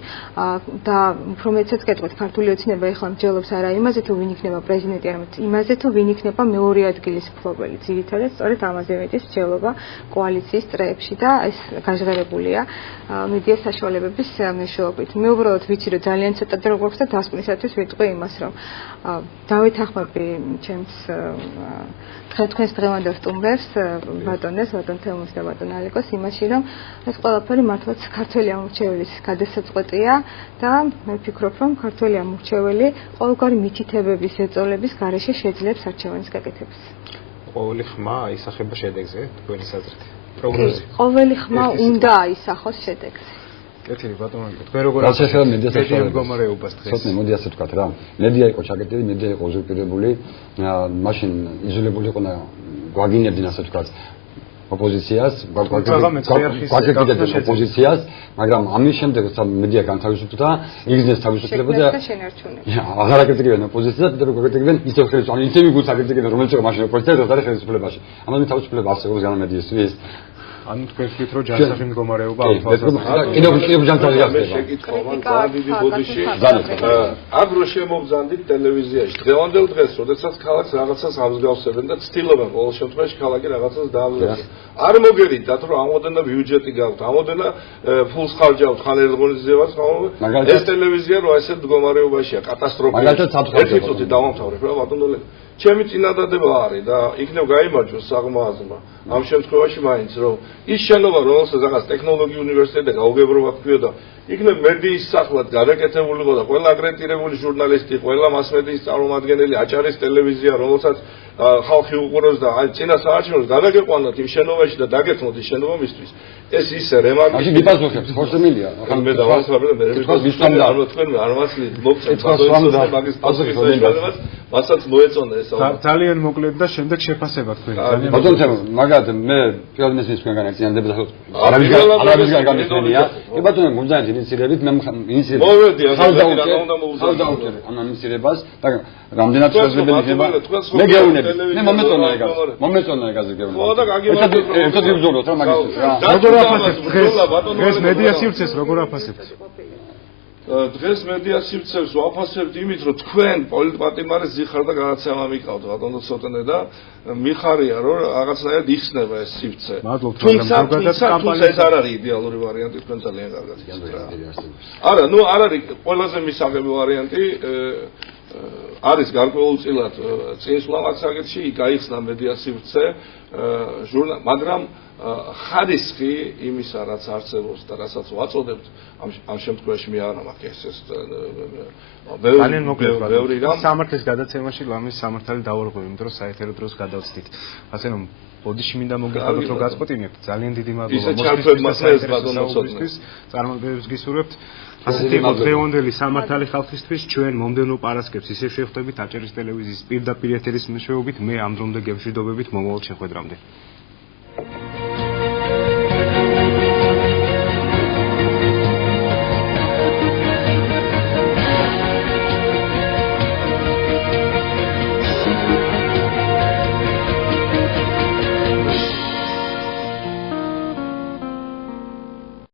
და უფრო მეცაც კეთოთ ქართული ოცნება ეხლა მსჯელობს არა იმაზე თუ ვინ იქნება პრეზიდენტი, არამედ იმაზე თუ ვინ იქნება მეორე ადგილის მფლობელი. ძირითადად სწორედ ამაზე მეტის მსჯელობა კოალიციის წრეებში და ეს გაჟღერებულია მედია საშუალებების მეშვეობით. მე უბრალოდ ვიცი რომ ძალიან ცოტა დრო გვაქვს და დასკვნისათვის ვიტყვი იმას რომ დავითახმები ჩემს თქვენს დღევანდელ სტუმრებს ბატონეს, ბატონ თემურს და ბატონ ალეკოს იმაში რომ ეს ყველაფერი მართლაც ქართველი ამორჩეველის გადასაწყვეტია და მე ვფიქრობ რომ ქართველი ამორჩეველი ყოველგვარი მითითებების ეწოლების გარეშე შეძლებს არჩევანის გაკეთებას. ყოველი ხმა აისახება შედეგზე, თქვენი საზრით. პროგნოზი. ყოველი ხმა უნდა აისახოს შედეგზე. კეთილი ბატონო, თქვენ როგორ აღსახელდა მედიას მდგომარეობას დღეს? ცოტნე მოდი ასე ვთქვათ რა. მედია იყო ჩაკეტილი, მედია იყო უზურპირებული, მაშინ იზოლებული იყო და გვაგინებდნენ ასე ვთქვათ ოპოზიციას, გვაგებდნენ ოპოზიციას, მაგრამ ამის შემდეგ მედია განთავისუფლდა, იგრძნეს თავისუფლება და აღარ აკრიტიკებდნენ ოპოზიციას, და გვაგებდნენ ისევ ხელისუფლებას, ისევ გულს აკრიტიკებდნენ, რომელიც იყო მაშინ ოპოზიციას, და არის ხელისუფლებაში. ამაზე თავისუფლება არსებობს განა მედიისთვის. ანუ თქვენ ვთქვით რომ ჯანსაღი მდგომარეობა ამ თვალსაზრისით. კიდევ ჯანსაღი მე შეკითხვა მან ძალიან დიდი ბოდიში. აქ რო შემოგზანდით ტელევიზიაში. დღევანდელ დღეს, როდესაც ქალაქს რაღაცას ამსგავსებენ და ცდილობენ ყოველ შემთხვევაში ქალაქი რაღაცას დაამზადოს. არ მოგერიდათ რომ ამოდენა ბიუჯეტი გაქვთ, ამოდენა ფულს ხარჯავთ ხან ერთგონიზებას, ეს ტელევიზია რო ესეთ მდგომარეობაშია, კატასტროფა. ერთი წუთი დავამთავრებ რა ბატონო ლე. ჩემი წინადადება არის და იქნებ გაიმარჯვოს საღმოაზრმა. ამ შემთხვევაში მაინც რომ ის შენობა რომელსაც რაღაც ტექნოლოგიურ უნივერსიტეტზე გაუგებრობა ჰქვიოდა, იქნებ მედიის სახლად გადაკეთებულიყო და ყველა აკრედიტირებული ჟურნალისტი, ყველა მასმედიის წარმომადგენელი აჭარის ტელევიზია, რომელსაც ხალხი უყურებს და წინა საარჩევნოს გადაგეყვანოთ იმ შენობაში და დაგეცნოთ ის შენობა მისთვის. ეს ისე რემარკი. მაშინ გიპასუხებს, ხო შემილია. ახლა მე დავასწავლე და მე არ მაცლით მოგწევთ მაგის პასუხისმგებლობას, მასაც მოეწონა ეს. ძალიან მოკლედ და შემდეგ შეფასება თქვენ. ბატონო თემო, მაგათ მე პირველ მესმის თქვენგან აკციანდები და არავისგან გამისმენია. ბატონო მომძანეთ ინიციირებით, მე ინიციირებ. მოვედი, ხალხაუჭერე ამ ინიციირებას და რამდენად შესაძლებელი იქნება. მე გეუბნები. მე მომეწონა ეგაზე გეუბნები. ხო და გაგიმართოთ. ერთად ვიბრძოლოთ რა მაგის რა. როგორ აფასებთ დღეს მედია სივრცეს როგორ აფასებთ? დღეს მედია სივრცეს ვაფასებთ იმით, რომ თქვენ პოლიტპატიმარის ზიხარ და გადაცემა მიყავთ ბატონო ცოტნე და მიხარია რომ რაღაცნაირად იხსნება ეს სივრცე. თუმცა ეს არ არის იდეალური ვარიანტი, თქვენ ძალიან კარგად იცით რა. არა, ნუ არ არის ყველაზე მისაღები ვარიანტი. არის გარკვეულწილად წინსვლა მათ საკითხში, გაიხსნა მედია სივრცე, მაგრამ ხარისხი იმისა, რაც არსებობს და რასაც ვაწოდებთ, ამ შემთხვევაში მე არ მაქვს ეს ძალიან მოკლედ სამართლის გადაცემაში ლამის სამართალი დავარღვევ, იმიტომ რომ საეთერო დროს გადავწდით. ასე რომ ბოდიში მინდა მოგეხადოთ რომ გაწყვეტინებთ. ძალიან დიდი მადლობა მოსვისთვის. წარმოგიდგენთ გისურვებთ. ასეთი იყო დღევანდელი სამართალი ხალხისთვის. ჩვენ მომდევნო პარასკევს ისევ შევხვდებით აჭარის ტელევიზიის პირდაპირ ეთერის მეშვეობით. მე ამ დრომდე გემშვიდობებით მომავალ შეხვედრამდე.